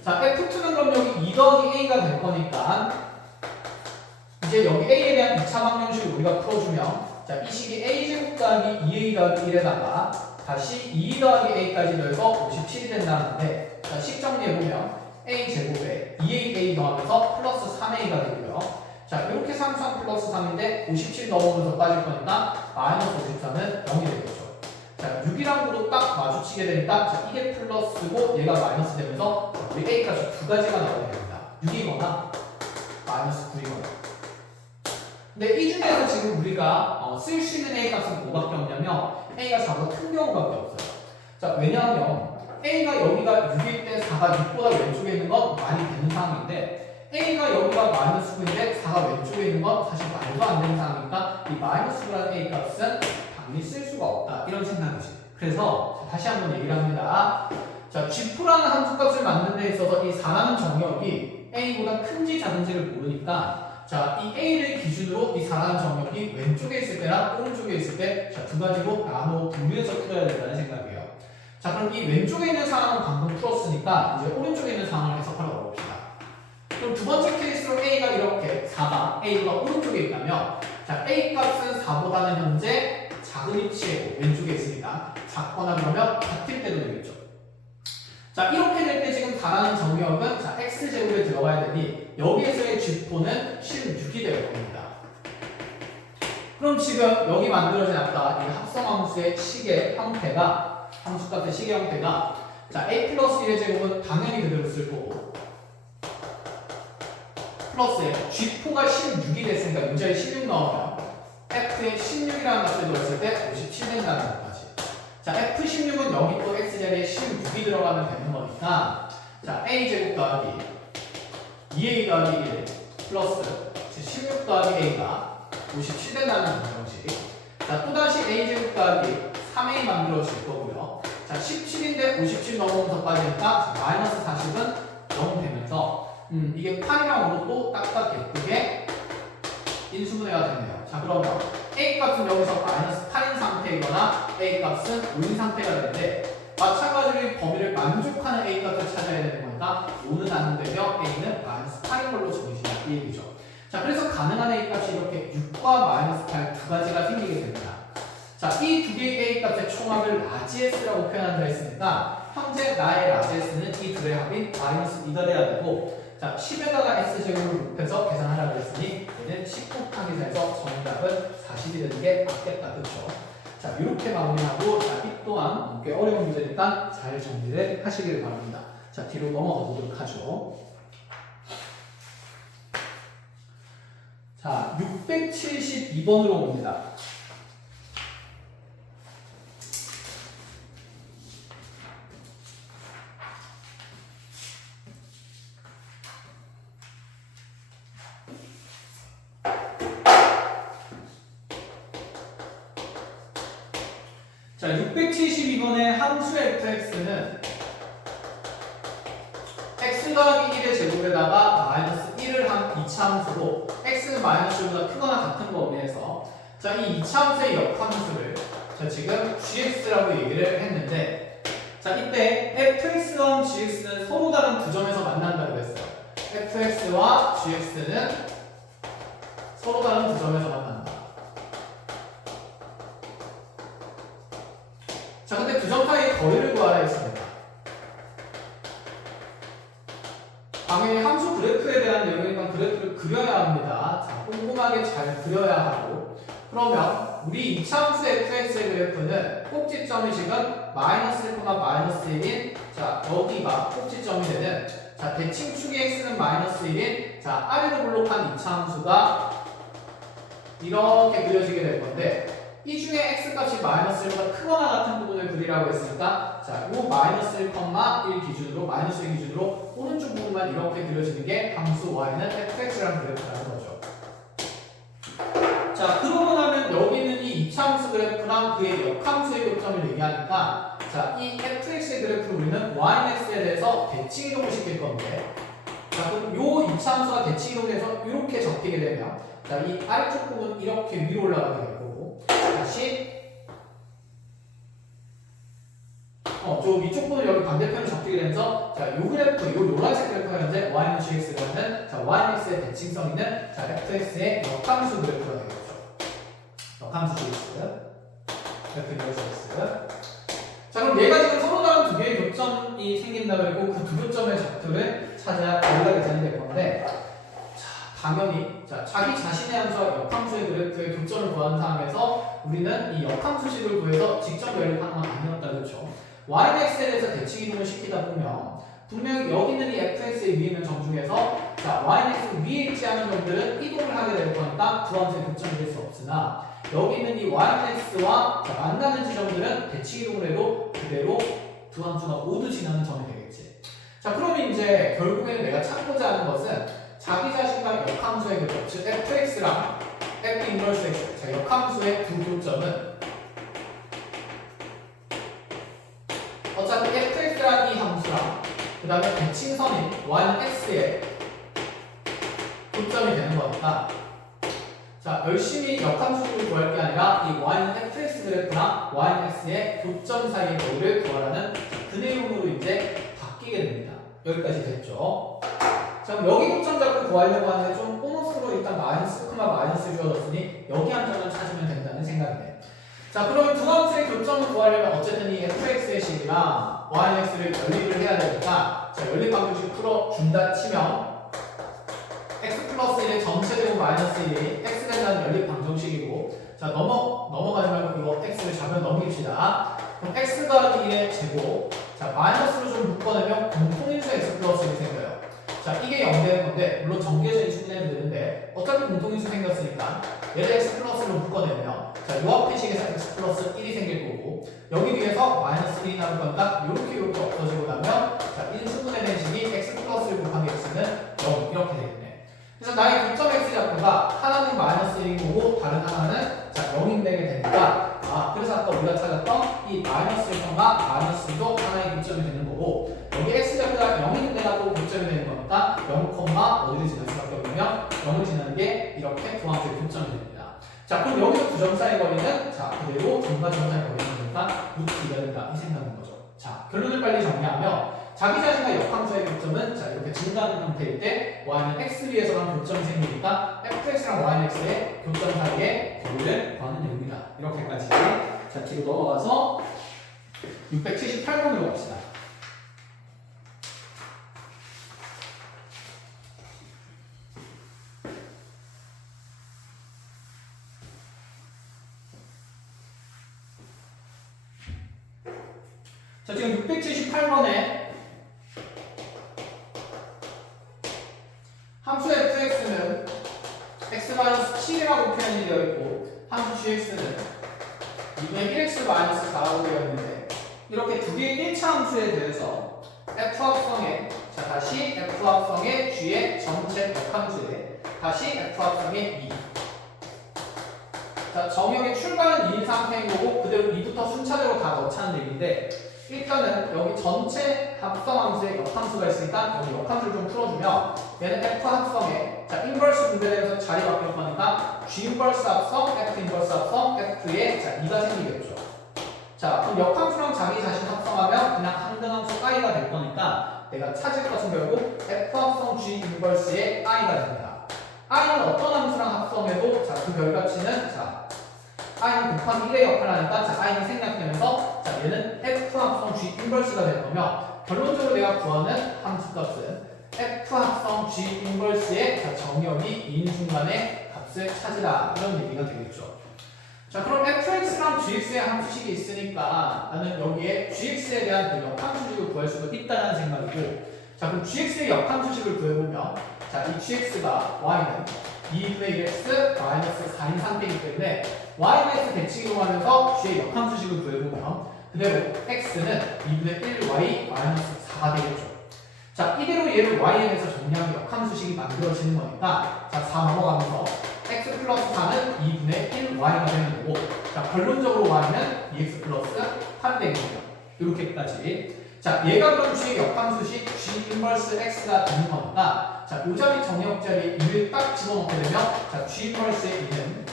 자, F2는 그럼 여기 2 더하기 A가 될 거니까 이제 여기 A에 대한 2차 방정식을 우리가 풀어주면 자, 이 식이 A제곱 더하기 2A 더하기 1에다가 다시 2 더하기 a까지 더해서 57이 된다는데, 자, 식 정리해보면 a제곱에 2a 더하면서 플러스 3a가 되고요. 자, 이렇게 3 플러스 3인데 57 넘어오면서 빠질 거니까 마이너스 53은 0이 되겠죠. 자, 6이랑 9도 딱 마주치게 되니까 자, 이게 플러스고 얘가 마이너스 되면서 우리 a 값이 두 가지가 나오게 됩니다. 6이거나 마이너스 9이거든. 근데 이 중에서 지금 우리가 쓸 수 있는 A 값은 뭐밖에 없냐면 A가 4보다 큰 경우밖에 없어요. 자, 왜냐하면 A가 여기가 6일 때 4가 6보다 왼쪽에 있는 건 말이 되는 상황인데 A가 여기가 마이너스 9인데 4가 왼쪽에 있는 건 사실 말도 안 되는 상황이니까 이 마이너스 9라는 A 값은 당연히 쓸 수가 없다. 이런 생각이지. 그래서 다시 한번 얘기를 합니다. 자, G프라는 함수값을 만드는 데 있어서 이 4라는 정역이 A보다 큰지 작은지를 모르니까 자, 이 A를 기준으로 이 4라는 정역이 왼쪽에 있을 때랑 오른쪽에 있을 때 자, 두 가지로 나눠 분류해서 풀어야 된다는 생각이에요. 자, 그럼 이 왼쪽에 있는 상황은 방금 풀었으니까 이제 오른쪽에 있는 상황을 해석하러 가봅시다. 그럼 두 번째 케이스로 A가 이렇게 4가 A보다 오른쪽에 있다면 자, A 값은 4보다는 현재 작은 위치에 왼쪽에 있으니까 작거나 그러면 같을 때도 되겠죠. 자, 이렇게 될 때 지금 4라는 정역은 자, x제곱에 들어가야 되니 여기에서의 G포는 16이 될 겁니다. 그럼 지금 여기 만들어진 아까 이 합성함수의 식의 형태가 함수값의 식의 형태가 자, a 플러스 1의 제곱은 당연히 그대로 쓸 거고 플러스에 G포가 16이 됐으니까 문제에 16 넣으면 F에 16이라는 값을 넣었을 때 57 된다는 것까지. 자, F16은 여기 또 X자리에 16이 들어가면 되는 거니까 자, A제곱 더하기 2A 더하기 1 플러스 16 더하기 A가 57 된다는 방정식. 자, 또다시 A제곱 더하기 3A 만들어질 거고요. 자, 17인데 57 넘어오면서 빠지니까 마이너스 40은 0 되면서 이게 8이랑 5도 딱딱 예쁘게 인수분해가 되네요. 자, 그러면 A 값은 여기서 마이너스 8인 상태이거나 A 값은 5인 상태가 되는데 마찬가지로 범위를 만족하는 A 값을 찾아야 되는 거니까 5는 안 되며 A는 마이너스 8인 걸로 정해진다 이 얘기죠. 자, 그래서 가능한 A 값이 이렇게 6과 마이너스 8 두 가지가 생기게 됩니다. 자, 이 두 개의 A 값의 총합을 라지S라고 표현한다 했으니까 현재 나의 라지S는 이 둘의 합인 마이너스 2가 돼야 되고 자, 10에다가 S제곱을 곱해서 계산하라고 했으니 얘는 10 곱하기 4에서 정답은 40이 되는 게 맞겠다. 그렇죠? 자, 이렇게 마무리하고 자, 이 또한 꽤 어려운 문제니까 잘 정리를 하시길 바랍니다. 자, 뒤로 넘어가 보도록 하죠. 자, 672번으로 옵니다. 자, 672번의 함수 fx는 x 더하기 1의 제곱에다가 마이너스 1을 한 2차 함수로 x는 마이너스 1보다 크거나 같은 거 의미해서 자, 이 2차 함수의 역함수를 자, 지금 gx라고 얘기를 했는데 자, 이때 fx와 gx는 서로 다른 두 점에서 만난다고 했어요. fx와 gx는 서로 다른 두 점에서 만난다. 자, 근데 두 점 사이의 거리를 구하라 했습니다. 당연히 함수 그래프에 대한 내용이니까 그래프를 그려야 합니다. 자, 꼼꼼하게 잘 그려야 하고 그러면 우리 2차 함수 fx의 그래프는 꼭지점이 지금 마이너스 1, 마이너스 1인 자, 여기가 꼭지점이 되는 자, 대칭축의 x는 마이너스 1인 자, 아래로 블록한 2차 함수가 이렇게 그려지게 될 건데 이 중에 x값이 마이너스 1보다 크거나 같은 부분을 그리라고 했으니까 자, 요 마이너스 1, 1 기준으로 마이너스 1 기준으로 오른쪽 부분만 이렇게 그려지는 게 함수 y는 fx라는 그래프라는 거죠. 자, 그러고 나면 여기 있는 이 2차 함수 그래프랑 그의 역함수의 교점을 얘기하니까 자, 이 fx의 그래프를 우리는 yx에 대해서 대칭 이동을 시킬 건데 자, 그럼 요 2차 함수가 대칭 이동해서 이렇게 접히게 되면 자, 이 아래쪽 부분 이렇게 위로 올라가게 되고 다시 저 위쪽 부분 여기 반대편을 접히게 되면서 자, 요 그래프, 요 노란색 그래프가 현재 y는 gx라는 자, yx의 대칭성 있는 자, fx의 역함수 그래프가 되겠죠. 역함수 gx 그래프 gx 자, 그럼 얘가 지금 서로 다른 두 개의 교점이 생긴다고 했고 그 두 교점의 좌표를 찾아야 거리가 계산이 될 건데 자, 당연히 자, 자기 자신의 함수와 역함수의 그래프의 교점을 구하는 상황에서 우리는 이 역함수식을 구해서 직접 연립하는 건 아니었다. 그렇죠? y는 x에 대해서 대칭 이동을 시키다 보면 분명히 여기 있는 이 fx의 위에 있는 점 중에서 자, yx 위에 있지 않은 놈들은 이동을 하게 될 거니까 두 함수의 교점이 될 수 없으나 여기 있는 이 yx와 만나는 지점들은 대칭 이동을 해도 그대로 두 함수가 모두 지나는 점이 되겠지. 자, 그러면 이제 결국에는 내가 찾고자 하는 것은 자기 자신과 역함수의 교점, 즉 fx랑 f 인버스 x, 자, 역함수의 두 교점은 어차피 fx라는 이 함수랑 그 다음에 대칭선인 y는 x의 교점이 되는 거니까 자, 열심히 역함수를 구할 게 아니라 이 y는 fx 그래프랑 y는 x의 교점 사이의 거리를 구하라는 그 내용으로 이제 바뀌게 됩니다. 여기까지 됐죠? 자, 그럼 여기 교점 잡고 구하려고 하는데 좀 보너스로 일단 마이너스, 마이너스 주어졌으니 여기 한 점을 찾으면 된다는 생각이네. 자, 그러면 두 함수의 교점을 구하려면 어쨌든 이 fx의 식이랑 yx를 연립을 해야 되니까 자, 연립 방정식 풀어준다 치면 x 플러스 1의 전체 제곱 마이너스 1이 x 된다는 연립 방정식이고 자, 넘어가지 말고 이거 x를 잡아 넘깁시다. 그럼 x가 1의 제곱 자, 마이너스로 좀 묶어내면 공통인수 x 플러스 1이 생겨요. 자, 이게 0 되는 건데 물론 전개적인 수준에도 되는데 어차피 공통인수 생겼으니까 얘를 x 플러스로 묶어내면 자, 요 앞에 식에서 x 플러스 1이 생길 거고 여기 뒤에서 마이너스 1이 나올 거니까 이렇게 없어지고 나면 자, 인수분해 된 식이 x 플러스 1 곱하기 x는 0 이렇게 되겠네. 그래서 나의 교점 x 좌표가 하나는 마이너스 1인 거고 다른 하나는 자, 0인 되게 되니까 그래서 아까 우리가 찾았던 이 마이너스 1과 마이너스 2도 하나의 교점이 되는 거고 여기 x 좌표가 0인 데가 또 교점이 되는 거니까 0, 어디를 지날 수밖에 없으면 0을 지나는 게 이렇게 두 함수의 교점이 됩니다. 자, 그럼 여기서 두 점 사이 거리는 자, 그대로 점과 점 사이 거리는 거니까 루트 2가 된다 이 생각인 거죠. 자, 결론을 빨리 정리하면 자기 자신과 역함수의 교점은 자, 이렇게 증가하는 형태일 때 y는 x 위에서만 교점이 생기니까 fx랑 y는 x의 교점 사이의 거리를 구하는 내용이다. 이렇게까지. 자, 뒤로 넘어가서 678번으로 갑시다. 자, 지금 678번에 함수 fx는 x-7이라고 표현이 되어 있고 함수 gx는 2분의 1x-4라고 되어 있는데 이렇게 두 개의 1차 함수에 대해서 f 합성에 자, 다시 f 합성의 g의 전체 역함수에 다시 f 합성의 2 자, 정형의 출발은 2인 상태인 거고 그대로 2부터 순차적으로 다 넣자는 얘기인데 일단은 여기 전체 합성함수에 역함수가 있으니까 여기 역함수를 좀 풀어주면 얘는 f 합성에 자, 인버스 분배되면서 자리 바뀔 거니까 g 인버스 합성, f 인버스 합성, f에 자, 2가 생기겠죠. 자, 그럼 역함수랑 자기 자신 합성하면 그냥 항등함수 i가 될 거니까 내가 찾을 것은 결국 f 합성 g 인버스의 i가 됩니다. i는 어떤 함수랑 합성해도 자, 그 결과치는 자, i는 곱하기 1의 역할을 하니까 자, i는 생략되면서 자, 얘는 f 합성 g 인버스가 될 거면 결론적으로 내가 구하는 함수 값은 f 합성 g 인버스의 자, 정역이 2인 순간의 값을 찾으라 이런 얘기가 되겠죠. 자, 그럼 fx랑 gx의 함수식이 있으니까 나는 여기에 gx에 대한 그 역함수식을 구할 수가 있다는 생각이고 자, 그럼 gx의 역함수식을 구해보면 자, 이 gx가 y는 2분의 1x 마이너스 4인 상태이기 때문에 y는 대칭 이동하면서 g의 역함수식을 구해보면 그대로 x는 2분의 1y 마이너스 4가 되겠죠. 자, 이대로 얘를yn에서 정리하면 역함수식이 만들어지는 거니까 자, 4 넘어가면서 x 플러스 4는 2분의 1y가 되는 거고 자, 결론적으로 y는 2x 플러스 8이 되는 거예요. 이렇게까지. 자, 얘가 그럼 g의 역함수식 g 인버스 x가 되는 거니까 자, 요 자리 정역 자리에 2를 딱 집어넣게 되면 자, g 인버스의 2는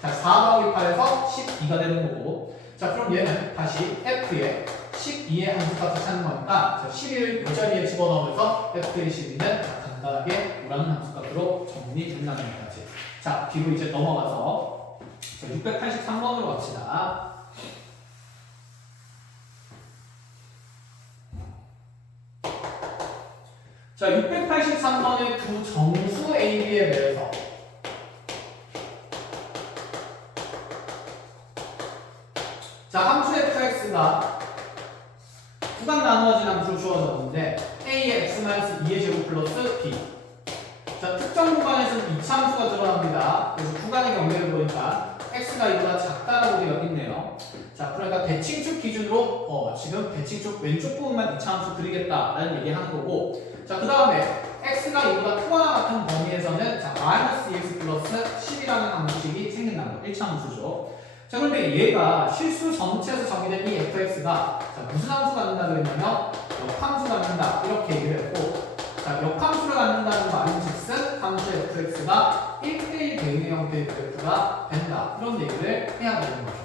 자, 4 더하기 8에서 12가 되는 거고 자, 그럼 얘는 다시 f에 12의 함수값을 찾는 거니까 자, 11을 이 자리에 집어넣으면서 f의 12는 자, 간단하게 오라는 함수값으로 정리된다는 거까지. 자, 뒤로 이제 넘어가서 683번으로 갑시다. 자, 683번의 두 정수 A, B에 대해서 자, 함수 fx가 구간 나누어진 함수로 주어졌는데 a의 x-2의 제곱 플러스 b 자, 특정 구간에서는 이차함수가 드러납니다. 그래서 구간의 경계를 보니까 x가 이보다 작다라고 되어 있네요. 자, 그러니까 대칭축 기준으로 지금 대칭축 왼쪽 부분만 이차함수 그리겠다라는 얘기하는 거고, 자, 그 다음에 x가 이보다 크거나 같은 범위에서는 자, 마이너스 2x 플러스 10이라는 함수식이 생긴다는 거, 1차 함수죠. 자, 그런데 얘가 실수 전체에서 정의된 이 fx가 자, 무슨 함수가 갖는다 그랬냐면 역함수가 갖는다 이렇게 얘기를 했고, 자, 역함수를 갖는다는 말인즉슨 함수 fx가 1대1 대응의 형태의 그래프가 된다 이런 얘기를 해야 되는 거죠.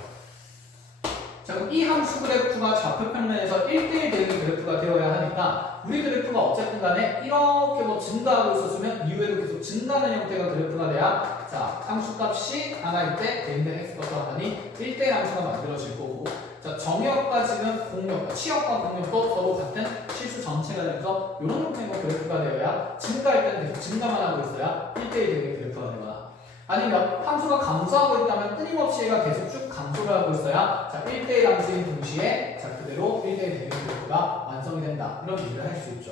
자, 그럼 이 함수 그래프가 좌표 평면에서 1대1 대응의 그래프가 되어야 하니까 우리 그래프가 어쨌든 간에 이렇게 뭐 증가하고 있었으면 이후에도 계속 증가하는 형태가 그래프가 돼야 자, 함수값이 하나일 때 대응된 x값과 하나니 1대1 함수가 만들어질 거고, 자, 정역과 지금 공역, 치역과 공역도 서로 같은 실수 전체가 되면서 이런 형태의 그래프가 되어야 증가할 때는 계속 증가만 하고 있어야 1대1 대응의 그래프가 되거나, 아니면 함수가 감소하고 있다면 끊임없이 얘가 계속 쭉 감소를 하고 있어야 자, 1대1 함수인 동시에 자, 그대로 1대1 대응의 그래프가 완성이 된다 이런 얘기를 할 수 있죠.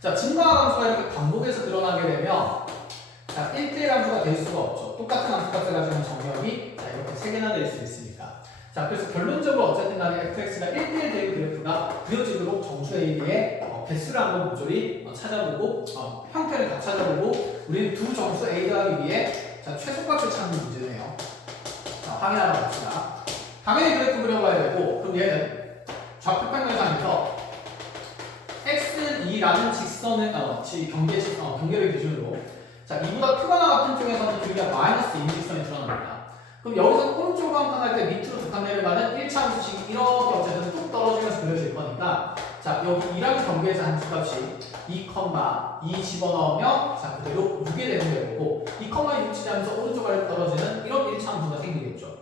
자, 증가와 감소가 이렇게 반복해서 드러나게 되면 자, 1대1 함수가 될 수가 없죠. 똑같은 함수값을 가지고 정역이 자, 이렇게 3개나 될 수 있으니까. 자, 그래서 결론적으로 어쨌든 간에 fx가 1대1 대응 그래프가 그려지도록 정수 AB의 개수를 한번 모조리 찾아보고 형태를 다 찾아보고 우리는 두 정수 A 더하기 B의 자, 최소값을 찾는 문제네요. 자, 확인하러 갑시다. 당연히 그래프 그려봐야 되고, 그럼 얘는 좌표 평면상에서 x는 2라는 직선을 경계를 기준으로 자, 이보다 크거나 같은 쪽에서는 길이가 마이너스 2인 직선이 드러납니다. 그럼 여기서 오른쪽으로 한 칸 할 때 밑으로 두 칸 내려가는 1차 함수식이 이렇게 어쨌든 뚝 떨어지면서 그려질 거니까 자, 여기 2라는 경계에서 함수값이 2,2 집어넣으면 자, 그대로 6이 되는 거고 2,6 지나면서 오른쪽 아래로 떨어지는 이런 1차 함수가 생기겠죠.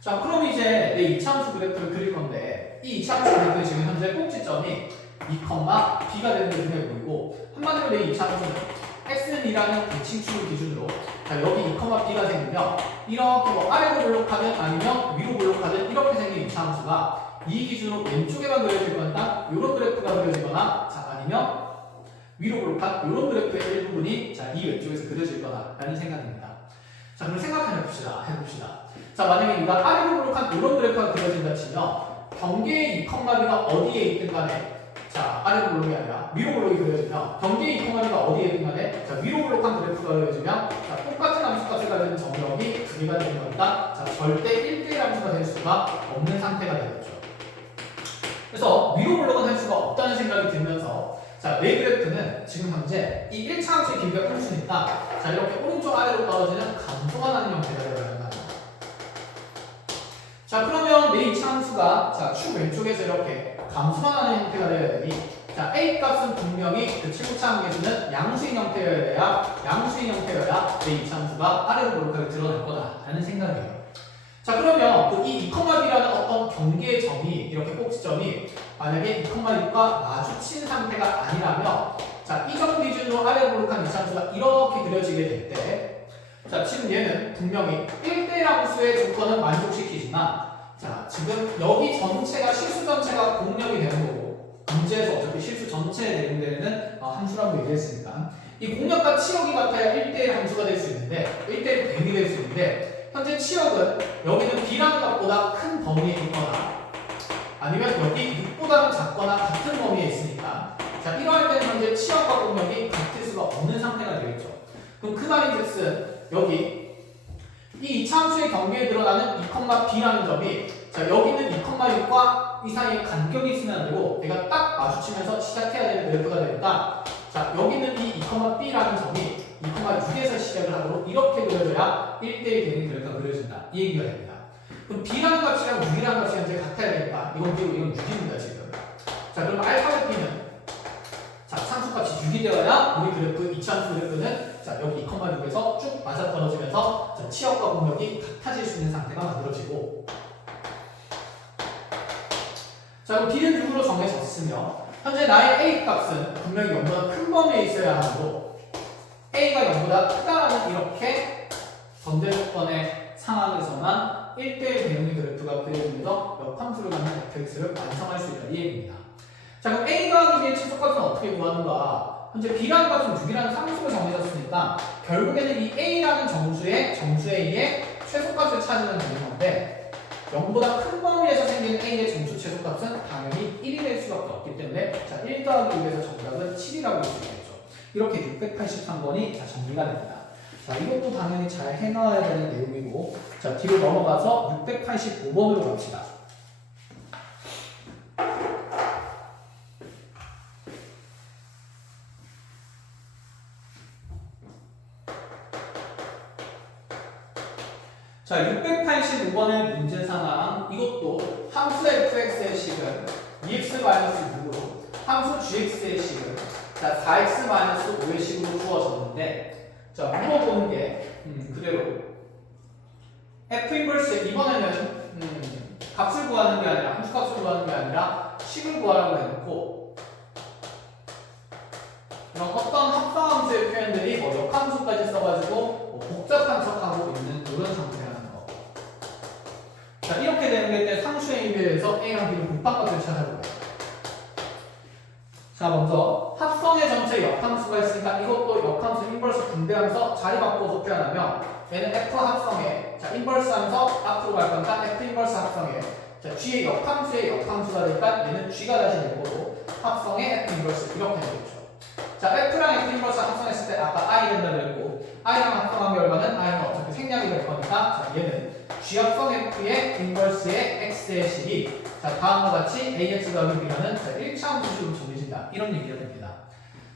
자, 그럼 이제 내 2차 함수 그래프를 그릴 건데 이 2차 함수 그래프의 지금 현재 꼭지점이 2,b가 되는 게 눈에 보이고, 한마디로 내 2차 함수는 x는 2라는 대칭축을 기준으로 자, 여기 2,b가 생기면 이렇게 뭐 아래로 블록하든 아니면 위로 블록하든 이렇게 생긴 2차 함수가 이 기준으로 왼쪽에만 그려질 거니까 이런 그래프가 그려지거나 자, 아니면 위로 블록한 이런 그래프의 일부분이 자, 이 왼쪽에서 그려질 거나 라는 생각입니다. 자, 그럼 생각해봅시다. 자, 만약에 이가 아래로 블록한 이런 그래프가 그려진다 치면 경계의 2,b가 어디에 있든 간에 자, 아래로 블록이 아니라 위로 블록이 그려지면 경계의 2,b가 어디에 있든 간에 자, 위로 블록한 그래프가 그려지면 자, 똑같은 함수값을 가진 정역이 두 개가 되는 거니까 자, 절대 1대1 함수가 될 수가 없는 상태가 되겠죠. 그래서 위로 블록은 할 수가 없다는 생각이 들면서 자, 내 그래프는 지금 현재 이 1차 함수의 길이가 큼수니까 자, 이렇게 오른쪽 아래로 떨어지는 감소가 나는 형태가 되어야 한다. 자, 그러면 내 2차 함수가 자, 축 왼쪽에서 이렇게 감소가 나는 형태가 되어야 되니 자, A 값은 분명히 그 최고차 함계수는 양수인 형태여야 내 2차 함수가 아래로 블록하게 드러날 거다라는 생각이에요. 자, 그러면 그 이 2,b라는 어떤 경계의 점이 이렇게 꼭지점이 만약에 2,6과 마주친 상태가 아니라면 자, 이 점 기준으로 아래로 블록한 2차 함수가 이렇게 그려지게 될 때 자, 지금 얘는 분명히 1대1 함수의 조건은 만족시키지만 자, 지금 여기 전체가 실수 전체가 공역이 되는 거고 문제에서 어차피 실수 전체에 대응되는 함수라고 얘기했으니까 이 공역과 치역이 같아야 1대1 함수가 될 수 있는데 1대1 대응이 될 수 있는데 현재 치역은 여기는 b라는 값보다 큰 범위에 있거나 아니면 여기 6보다는 작거나 같은 범위에 있으니까 자, 이러할 때는 현재 치역과 공역이 같을 수가 없는 상태가 되겠죠. 그럼 그 말인즉슨 여기 이 2차 함수의 경계에 드러나는 2,b라는 점이 자, 여기는 2,6과 이 사이에 간격이 있으면 안 되고 얘가 딱 마주치면서 시작해야 되는 그래프가 되니까 자, 여기는 이 2,b라는 점이 2,6에서 시작을 하도록 이렇게 그려져야 1대1 되는 그래프가 그려진다. 이 얘기가 됩니다. 그럼 b라는 값이랑 6이라는 값이 현재 같아야 되니까 이건 b고 이건 6입니다, 지금. 자, 그럼 알파벳 b는 자, 상수값이 6이 되어야 우리 그래프 2차 함수 그래프는 자, 여기 2,6에서 쭉 맞아떨어지면서 자, 치역과 공역이 같아질 수 있는 상태가 만들어지고 자, 그럼 b는 6으로 정해졌으며 현재 나의 a 값은 분명히 0보다 큰 범위에 있어야 하고 a가 0보다 크다라는 이렇게 전제 조건의 상황에서만 1대1 대응의 그래프가 그려지면서 역함수를 갖는 fx를 완성할 수 있다. 이 얘기입니다. 자, 그럼 a 더하기 b의 최소값은 어떻게 구하는가? 현재 b라는 값은 6이라는 상수로 정해졌으니까 결국에는 이 a라는 정수의 A의 최소값을 찾으면 되는 건데 0보다 큰 범위에서 생기는 a의 정수 최소값은 당연히 1이 될 수밖에 없기 때문에 자, 1 더하기 6에서 정답은 7이라고 볼 수 있겠죠. 이렇게 683번이 정리가 됩니다. 자, 이것도 당연히 잘 해놔야 되는 내용이고 자, 뒤로 넘어가서 685번으로 갑시다. 자, 685번의 문제 상황 이것도 함수 fx의 식은 2x-6으로 함수 gx의 식은 자, 4x-5의 식으로 주어졌는데 자, 물어보는 게 그대로 f 인버스 이번에는 값을 구하는 게 아니라 함수값을 구하는 게 아니라 식을 구하라고 해놓고 이런 어떤 합성함수의 표현들이 뭐 역함수까지 써가지고 뭐 복잡한 척하고 있는 그런 상태라는 거. 자, 이렇게 되는 게 상수의 의미에 대해서 a랑 b를 곱합값을 찾아보고요. 자, 먼저 합성의 전체 역함수가 있으니까 이것도 역함수 인버스 분배하면서 자리 바꿔서 표현하면 얘는 f 합성에 자 인버스 하면서 앞으로 갈 거니까 f 인버스 합성에 자 g의 역함수의 역함수가 되니까 얘는 g가 다시 될 거고 합성의 f 인버스 이렇게 되겠죠. 자 f랑 f 인버스 합성했을 때 아까 i 된다 그랬고 i랑 합성한 결과는 i는 어차피 생략이 될 거니까 자 얘는 g 합성 f의 인버스의 x의 식이 자 다음과 같이 ax 더하기 b라는 1차 함수식으로 정해진다 이런 얘기가 됩니다.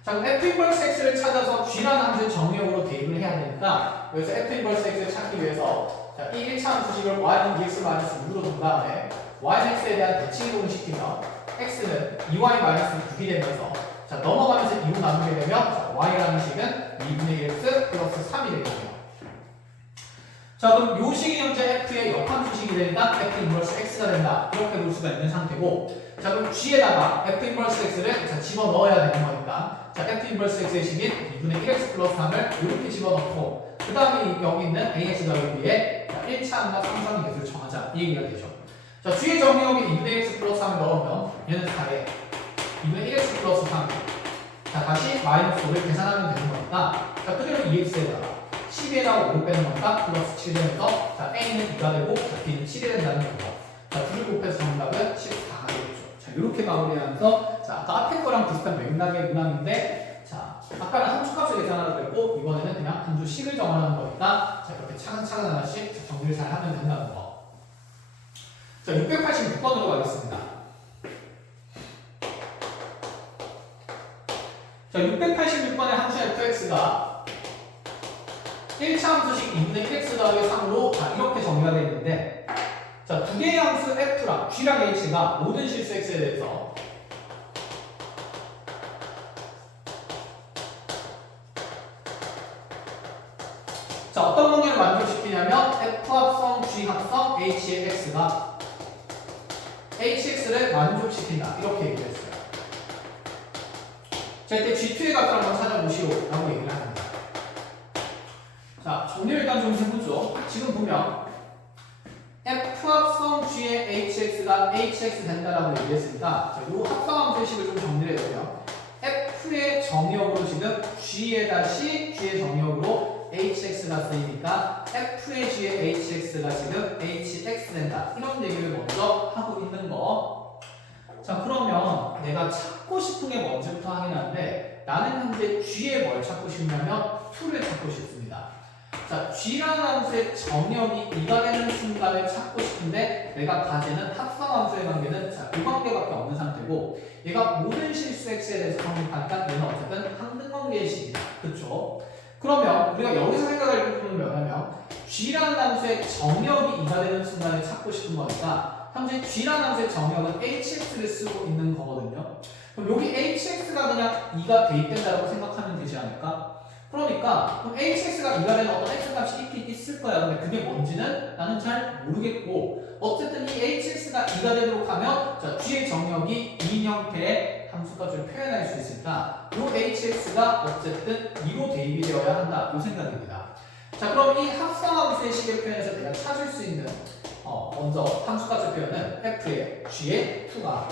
자 그럼 f 인버스 x를 찾아서 g라는 함수의 정의역으로 대입을 해야 되니까 여기서 f 인버스 x를 찾기 위해서 자, 이 1차 함수식을 y는 dx-6으로 둔 다음에 y는 x에 대한 대칭 이동을 시키면 x는 2y-6이 되면서 자 넘어가면서 2로 나누게 되면 자, y라는 식은 2분의 1x 플러스 3이 되겠네요. 자 그럼 요 식이 현재 f의 역함수식이 되니까 f 인버스 x가 된다 이렇게 볼 수가 있는 상태고 자 그럼 g에다가 f 인버스 x를 자, 집어넣어야 되는 거니까 자 f 인버스 x의 식인 2분의 1x 플러스 3을 이렇게 집어넣고 그 다음에 여기 있는 ax 더하기 b에 1차항과 3차항 개수를 정하자 이 얘기가 되죠. 자 g의 정의역에 2분의 1x 플러스 3을 넣으면 얘는 4에 2분의 1x 플러스 3 자 다시 마이너스 5를 계산하면 되는 거니까 자 그대로 2x에다가 12에다가 5를 빼는 거니까 플러스 7 되면서 자 a는 2가 되고 자 b는 7이 된다는 거고 자 둘을 곱해서 정답은 14가 되겠죠. 자 이렇게 마무리하면서 자 아까 앞에 거랑 비슷한 맥락의 문항인데 자 아까는 함수값을 계산하라고 했고 이번에는 그냥 함수식을 정하는 거니까 자 이렇게 차근차근 하나씩 정리를 잘 하면 된다는 거. 자 686번으로 가겠습니다. 자 686번의 함수 fx가 1차 함수식 2분의 1x 더하기 3으로 자 이렇게 정의가 되어 있는데 자 두 개의 함수 f랑 g랑 h가 모든 실수 x에 대해서 자 어떤 관계를 만족시키냐면 f 합성 g 합성 h의 x가 hx를 만족시킨다 이렇게 얘기했어요. 자 이때 g2의 값을 한번 찾아보시오 라고 얘기를 합니다. 자 정리를 일단 좀 해보죠. 지금 보면 f 합성 g의 hx가 hx 된다라고 얘기했으니까 자, 이 합성함수의 식을 좀 정리를 해보면 f의 정의역으로 지금 g의 정의역으로 hx가 쓰이니까 f의 g의 hx가 지금 hx 된다 이런 얘기를 먼저 하고 있는 거. 자 그러면 내가 찾고 싶은 게 뭔지부터 하긴 한데 나는 현재 g에 뭘 찾고 싶냐면 2를 찾고 싶습니다. 자 g라는 함수의 정역이 2가 되는 순간을 찾고 싶은데 내가 가지는 합성함수의 관계는 자, 이 관계밖에 없는 상태고 얘가 모든 실수 x에 대해서 성립하니까 얘는 어쨌든 항등관계의 식이다. 그쵸? 그러면 우리가 여기서 생각할 부분은 뭐냐면 g라는 함수의 정역이 2가 되는 순간을 찾고 싶은 거니까 현재 g라는 함수의 정역은 hx를 쓰고 있는 거거든요. 그럼 여기 hx가 그냥 2가 대입된다고 생각하면 되지 않을까? 그러니까 그럼 hx가 2가 되는 어떤 x값이 있긴 있을 거야. 근데 그게 뭔지는 나는 잘 모르겠고 어쨌든 이 hx가 2가 되도록 하면 자 g의 정역이 2인 형태의 함수값을 표현할 수 있으니까 이 hx가 어쨌든 2로 대입이 되어야 한다 이 생각입니다. 자 그럼 이 합성함수의 식의 표현에서 내가 찾을 수 있는 먼저 함수값의 표현은 f의 g의 2가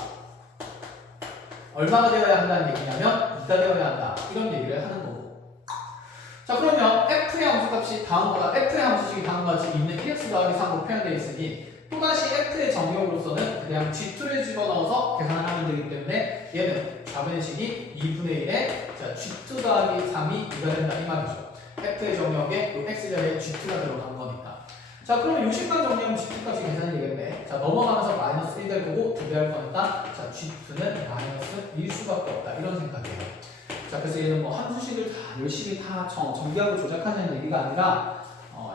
얼마가 되어야 한다는 얘기냐면 2가 되어야 한다. 이런 얘기를 하는 거고. 자, 그러면 f의 함수값이 다음과 f의 함수식이 다음과 같이 있는 1x 더하기 3으로 표현되어 있으니 또다시 f의 정의역으로서는 그냥 g2를 집어넣어서 계산을 하면 되기 때문에 얘는 좌변의 식이 2분의 1에 자, g2 더하기 3이 2가 된다 이 말이죠. f의 정의역에 또 x 자리에 g2가 들어간 거니까. 자, 그럼 60만 정리하면 g2 값이 계산이 되겠네. 자, 넘어가면서 마이너스 1 될 거고 2배할 거니까 자, g2는 마이너스 1 수밖에 없다 이런 생각이에요. 자, 그래서 얘는 뭐 함수식을 다 열심히 다 정비하고 조작하는 얘기가 아니라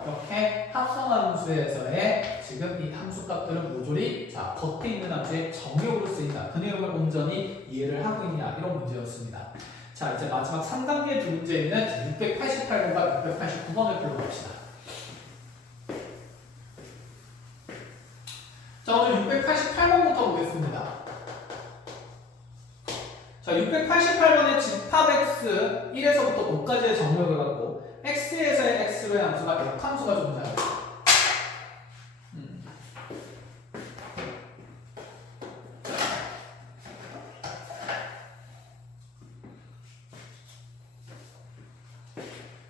이렇게 합성함수에서의 지금 이 함수값들은 모조리 자, 겉에 있는 함수의 정의역으로 쓰인다. 그 내용을 온전히 이해를 하고 있냐 이런 문제였습니다. 자, 이제 마지막 3단계 두 문제는 688번과 689번을 불러봅시다. 자, 오늘 688번부터 보겠습니다. 자, 688번의 집합 x 1에서부터 5까지의 정의역을 갖고 x에서의 x로의 함수가 역함수가 존재합니다.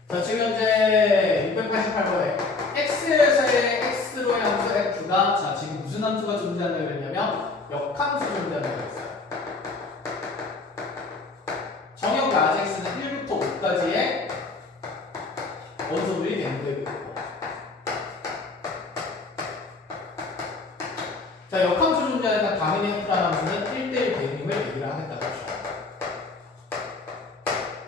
자, 지금 현재 688번에 x에서의 x로의 함수 f가 자, 지금 무슨 함수가 존재한다고 그랬냐면 역함수 존재한다고 그랬어요. 정역 라직스는 1부터 5까지의 원소들이 되는 거고. 자, 역함수 존재하니까 당연히 f라는 함수는 1대1 대응임을 얘기를 하겠다고 하죠.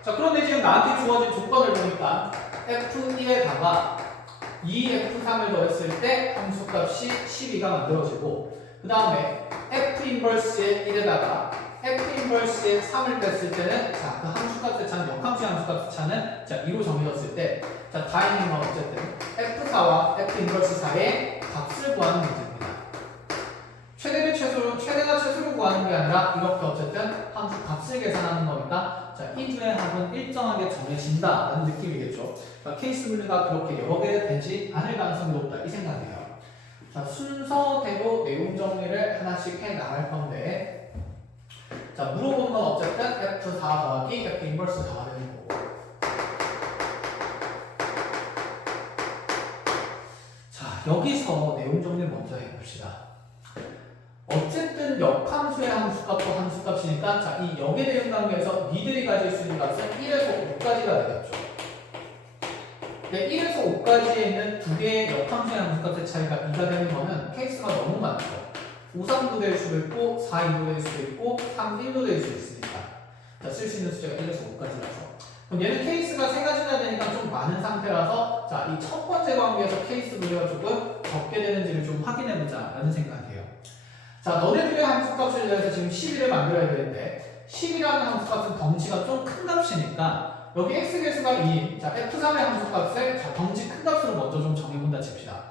자, 그런데 지금 나한테 주어진 조건을 보니까 f1에다가 2f3을 더했을 때 함수값이 12가 만들어지고 그 다음에 f 인버스의 1에다가 f 인버스의 3을 뺐을 때는 자, 그 함수값의 차는 역함수의 함수값의 차는 자, 2로 정해졌을 때 자, 다 있는 건 어쨌든 f4와 f 인버스 4의 값을 구하는 문제입니다. 최대나 최소를 구하는 게 아니라 이렇게 어쨌든 함수 값을 계산하는 거니까 자, 이 둘의 합은 일정하게 정해진다라는 느낌이겠죠. 그러니까 케이스 분류가 그렇게 여러 개 되지 않을 가능성이 높다 이 생각이에요. 자, 순서대로 내용 정리를 하나씩 해 나갈 건데 자, 물어본 건 어쨌든 F4 더하기 F 인버스 4가 되는 거고. 자, 여기서 내용 정리를 먼저 해봅시다. 어쨌든 역함수의 함수값도 함수값이니까 자, 이 역에 대응 관계에서 니들이 가질 수 있는 값은 1에서 5까지가 되겠죠. 근데 1에서 5까지에 있는 두 개의 역함수의 함수값의 차이가 2가 되는 거는 케이스가 너무 많죠. 5, 3도 될 수도 있고 4, 2도 될 수도 있고 3, 1도 될 수 있으니까 자, 쓸 수 있는 숫자가 1에서 5까지라서 그럼 얘는 케이스가 3가지나 되니까 좀 많은 상태라서 자, 이 첫 번째 관계에서 케이스 분류가 조금 적게 되는지를 좀 확인해보자 라는 생각이에요. 자, 너네들의 함수값을 위해서 지금 11을 만들어야 되는데 10이라는 함수값은 덩치가 좀 큰 값이니까 여기 x 개수가 2인 자, f3의 함수값을 자, 덩치 큰 값으로 먼저 좀 정해본다 칩시다.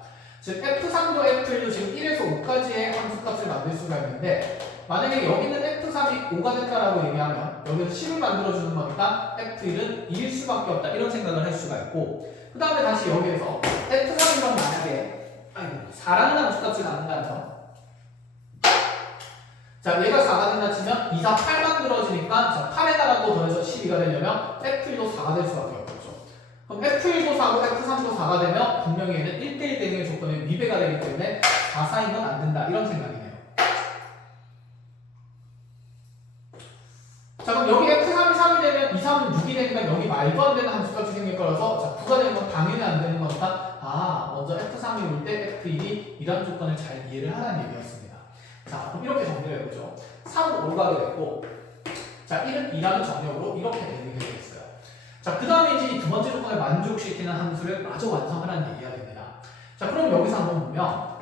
즉 f3도 f1도 지금 1에서 5까지의 함수값을 만들 수가 있는데 만약에 여기는 f3이 5가 됐다라고 얘기하면 여기서 10을 만들어주는 거니까 f1은 2일 수밖에 없다 이런 생각을 할 수가 있고 그 다음에 다시 여기에서 f3이면 만약에 4라는 함수값을 갖는다면 자, 얘가 4가 된다 치면 2, 4, 8 만들어지니까 자, 8에다가 또 더해서 12가 되려면 F1도 4가 될 수밖에 없겠죠. 그럼 F1도 4고 F3도 4가 되면 분명히 얘는 1대1 대응의 조건이 미배가 되기 때문에 4, 4이면 안 된다. 이런 생각이네요. 자, 그럼 여기 F3이 3이 되면 2, 3은 6이 되니까 여기 말도 안 되는 함수값이 생길 거라서 자, 9가 되는 건 당연히 안 되는 거니까 먼저 F3이 올 때 F1이 이런 조건을 잘 이해를 하라는 얘기였습니다. 자, 그럼 이렇게 정리를 해보죠. 3은 5로 가게 됐고, 자, 1은 2라는 정역으로 이렇게 되게 되겠어요. 자, 그 다음에 이제 이 두 번째 조건을 만족시키는 함수를 마저 완성하라는 얘기가 됩니다. 자, 그럼 여기서 한번 보면,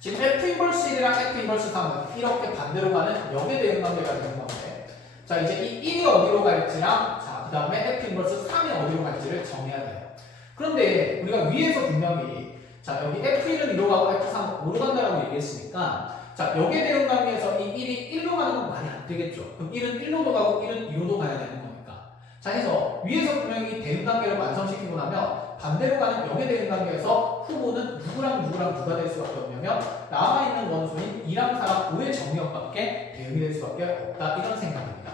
지금 F 인버스 1이랑 F 인버스 3은 이렇게 반대로 가는 역에 대응 관계가 되는 건데, 자, 이제 이 1이 어디로 갈지랑, 자, 그 다음에 F 인버스 3이 어디로 갈지를 정해야 돼요. 그런데 우리가 위에서 분명히, 자, 여기 F1은 2로 가고 F3은 5로 간다라고 얘기했으니까, 자, 역에 대응 관계에서 이 1이 1로 가는 건 말이 안 되겠죠. 그럼 1은 1로도 가고 1은 2로도 가야 되는 거니까. 자, 해서 위에서 분명히 대응 관계를 완성시키고 나면 반대로 가는 역의 대응관계에서 후보는 누구랑 누가 될 수밖에 없냐면 남아있는 원소인 2랑 4랑 5의 정의역밖에 대응이 될 수밖에 없다. 이런 생각입니다.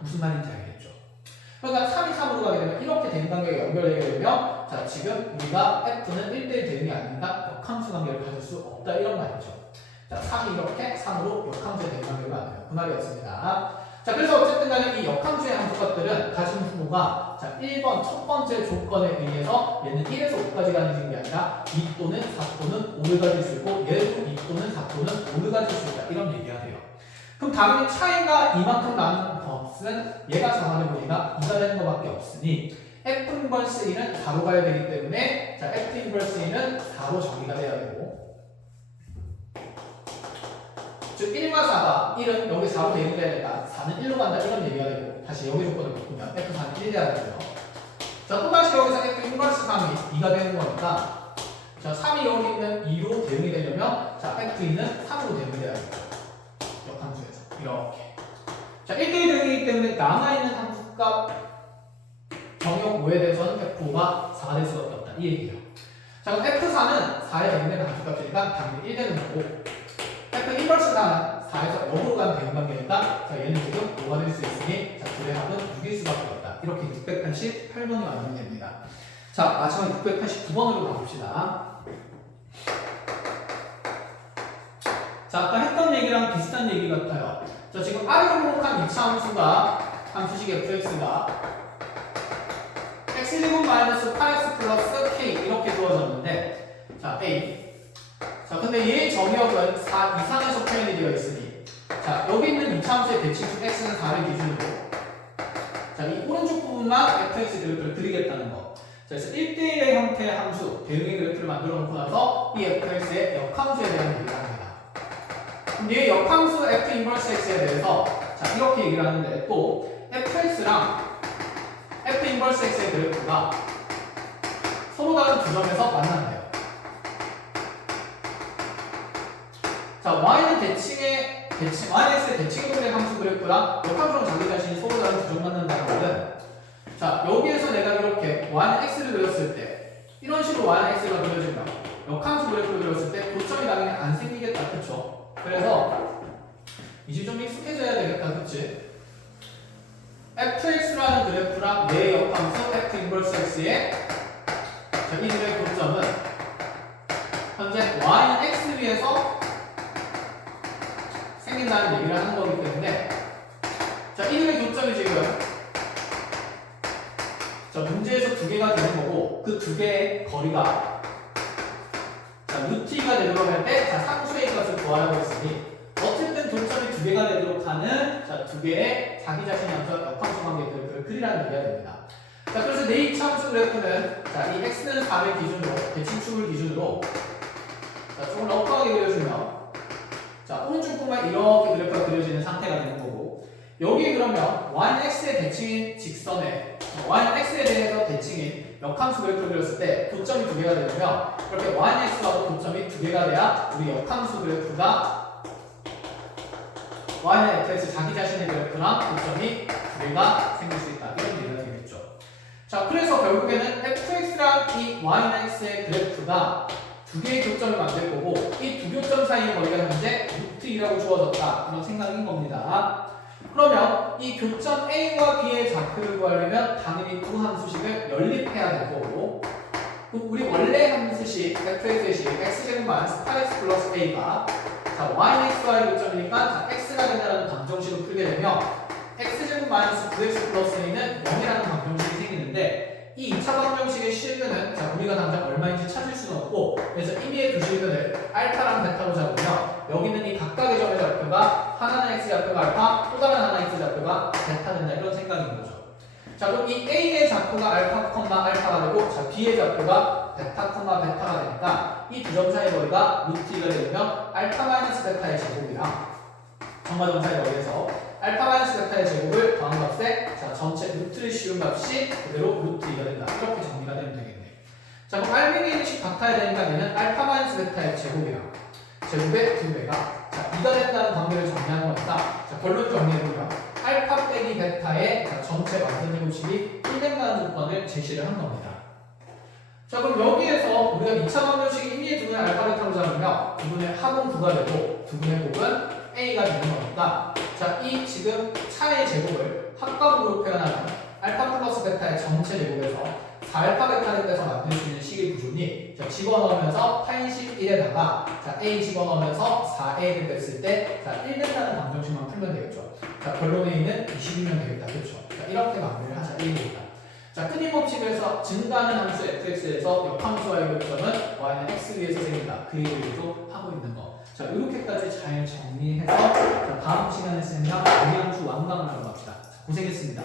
무슨 말인지 알겠죠? 그러니까 3이 3으로 가게 되면 이렇게 대응관계가 연결되게 되면 자 지금 우리가 F는 1대1 대응이 아닌가 역함수 관계를 가질 수 없다. 이런 말이죠. 자 3이 이렇게 3으로 역함수의 대응관계가 안 돼요. 그 말이었습니다. 자 그래서 어쨌든 간에 이 역함수의 함수값들은 가진 후보가 자 1번 첫 번째 조건에 의해서 얘는 1에서 5까지 가는 게 아니라 2 또는 4 또는 5를 가질 수 있고 얘도 2 또는 4 또는 5를 가질 수 있다. 이런 얘기가 돼요. 그럼 당연히 차이가 이만큼 나는 것은 얘가 4가 되고 얘가 2가 되는 것밖에 없으니 F 인버스 1은 4로 가야 되기 때문에 자 F 인버스 1은 4로 정의가 돼야 되고 즉 1과 4가 1은 여기 4로 대응돼야 된다. 4는 1로 간다. 이런 얘기가 되고 다시 여기 조건을 바꾸면 F4는 1이 돼야 되고요. 자 또다시 여기서 F 인버스 3이 2가 되는 거니까 자 3이 여기 있는 2로 대응이 되려면 자 F2는 3으로 대응이 돼야 되고 역함수에서 이렇게 자 1대1 대응이기 때문에 남아있는 함수값 정역 5에 대해서는 F5가 4가 될 수밖에 없다. 이 얘기예요. 자 그럼 F4는 4에 대응되는 함수값이니까 당연히 1 되는 거고 F 인버스 4는 4에서 0으로 가는 대응관계니까 자 얘는 지금 5가 될 수 있으니 자 둘의 합은 6일 수밖에 없다. 이렇게 688번이 완성됩니다. 자 마지막 689번으로 가봅시다. 자 아까 했던 얘기랑 비슷한 얘기 같아요. 자 지금 R을 공복한 2차 함수식 fx가 x제곱 마이너스 8x 플러스 k 이렇게 주어졌는데 자 a 자 근데 얘의 정의역은 4 이상에서 표현이 되어 있으니 자 여기 있는 2차 함수의 대칭축 x는 4를 기준으로 자 이 오른쪽 부분만 fx 그래프를 그리겠다는 거. 자 그래서 1대1의 형태의 함수 대응의 그래프를 만들어 놓고 나서 이 fx의 역함수에 대한 얘기를 합니다. 그럼 얘 역함수 f 인버스 x에 대해서 자 이렇게 얘기를 하는데 또 fx랑 f 인버스 x의 그래프가 서로 다른 두 점에서 만난대요. 자, y는 yx의 대칭의 동의 함수 그래프랑 역함수랑 자기 자신이 서로 다른 두 점 만난다는 거는 자, 여기에서 내가 이렇게 y는 x를 그렸을 때 이런 식으로 y는 x가 그려지면 역함수 그래프를 그렸을 때 고점이 당연히 안 생기겠다. 그쵸? 그래서 이제 좀 익숙해져야 되겠다. 그치? fx라는 그래프랑 얘의 역함수 f 인버스 x의 자, 이 둘의 고점은 현재 y는 x 위에서 생긴다는 얘기를 하는 거기 때문에 자, 이들의 교점이 지금 자, 문제에서 두 개가 되는 거고 그 두 개의 거리가 자, 루트 2가 되도록 할 때 자, 상수의 값을 구하라고 했으니 어쨌든 교점이 두 개가 되도록 하는 자, 두 개의 자기 자신이 함수 역함수 관계들을 그리라는 얘기가 됩니다. 자, 그래서 내 2차 함수 그래프는 자, 이 x는 4를 기준으로 대칭축을 기준으로 자, 조금 럭하게 그려주면 자, 오른쪽 부분만 이렇게 그래프가 그려지는 상태가 되는 거고 여기 그러면 y는 x의 대칭인 직선에 y는 x에 대해서 대칭인 역함수 그래프를 그렸을 때 교점이 두 개가 되려면 이렇게 y는 x하고 교점이 두 개가 돼야 우리 역함수 그래프가 y는 fx 자기 자신의 그래프랑 교점이 두 개가 생길 수 있다. 이런 얘기가 되겠죠. 자, 그래서 결국에는 fx랑 이 y는 x의 그래프가 두 개의 교점을 만들 거고 이 두 교점 사이의 거리가 현재 루트 2라고 주어졌다. 그런 생각인 겁니다. 그러면 이 교점 A와 B의 좌표를 구하려면 당연히 두 함수식을 연립해야 될 거고 우리 원래 함수식 fx의 식 x제곱 마이너스 8x 플러스 a가 자 y는 x와의 교점이니까 자 x가 된다는 방정식을 풀게 되면 x제곱 마이너스 9x 플러스 a는 0이라는 방정식이 생기는데 이 2차 방정식의 실근은 자 우리가 당장 얼마인지 찾을 수는 없고 그래서 임의의 두 실근을 알파랑 베타로 잡으면 여기 있는 이 각각의 점의 좌표가 하나는 x 좌표가 알파 또 다른 하나는 x 좌표가 베타 된다 이런 생각인 거죠. 자 그럼 이 a의 좌표가 알파, 알파가 되고 자 b의 좌표가 베타, 베타가 되니까 이 두 점 사이의 거리가 루트 2가 되면 알파 마이너스 베타의 제곱이랑 정과점사의 거리에서 알파 마이너스 베타의 제곱을 더한 값에 자 전체 루트를 씌운 값이 그대로 루트 2가 된다. 이렇게 정리가 되면 되겠네요. 자 그럼 알맹이식 같아야 되니까 얘는 알파 마이너스 베타의 제곱이랑 제곱의 2배가 자 2가 된다는 관계를 정리하는 거니까 자 결론 정리해보면 알파 빼기 베타의 자, 전체 완전 제곱식이 1된다는 조건을 제시를 한 겁니다. 자, 그럼 여기에서 우리가 2차 방정식이 임의의 두 분의 알파 베타로 잡으면 두 분의 합은 9가 되고 두 분의 곱은 a가 되는 거니까 자, 이 지금 차의 제곱을 합각으로 표현하면 알파 플러스 베타의 전체 제곱에서 4알파 베타를 빼서 만들 수 있는 식의 구조니 자, 집어넣으면서 81에다가 자, a 집어넣으면서 4a를 뺐을 때 자, 1 된다는 방정식만 풀면 되겠죠. 자, 결론에 있는 20이면 되겠다. 그렇죠? 자, 이렇게 마무리를 하자. 1이니까. 자, 끊임법칙에서 증가하는 함수 fx에서 역함수와의 교점은 y는 x 위에서 생긴다. 그 얘기도 하고 있는 거. 자, 이렇게까지 잘 정리해서 자, 다음 시간에 쌤이랑 양수완강을 하러 갑시다. 자, 고생했습니다.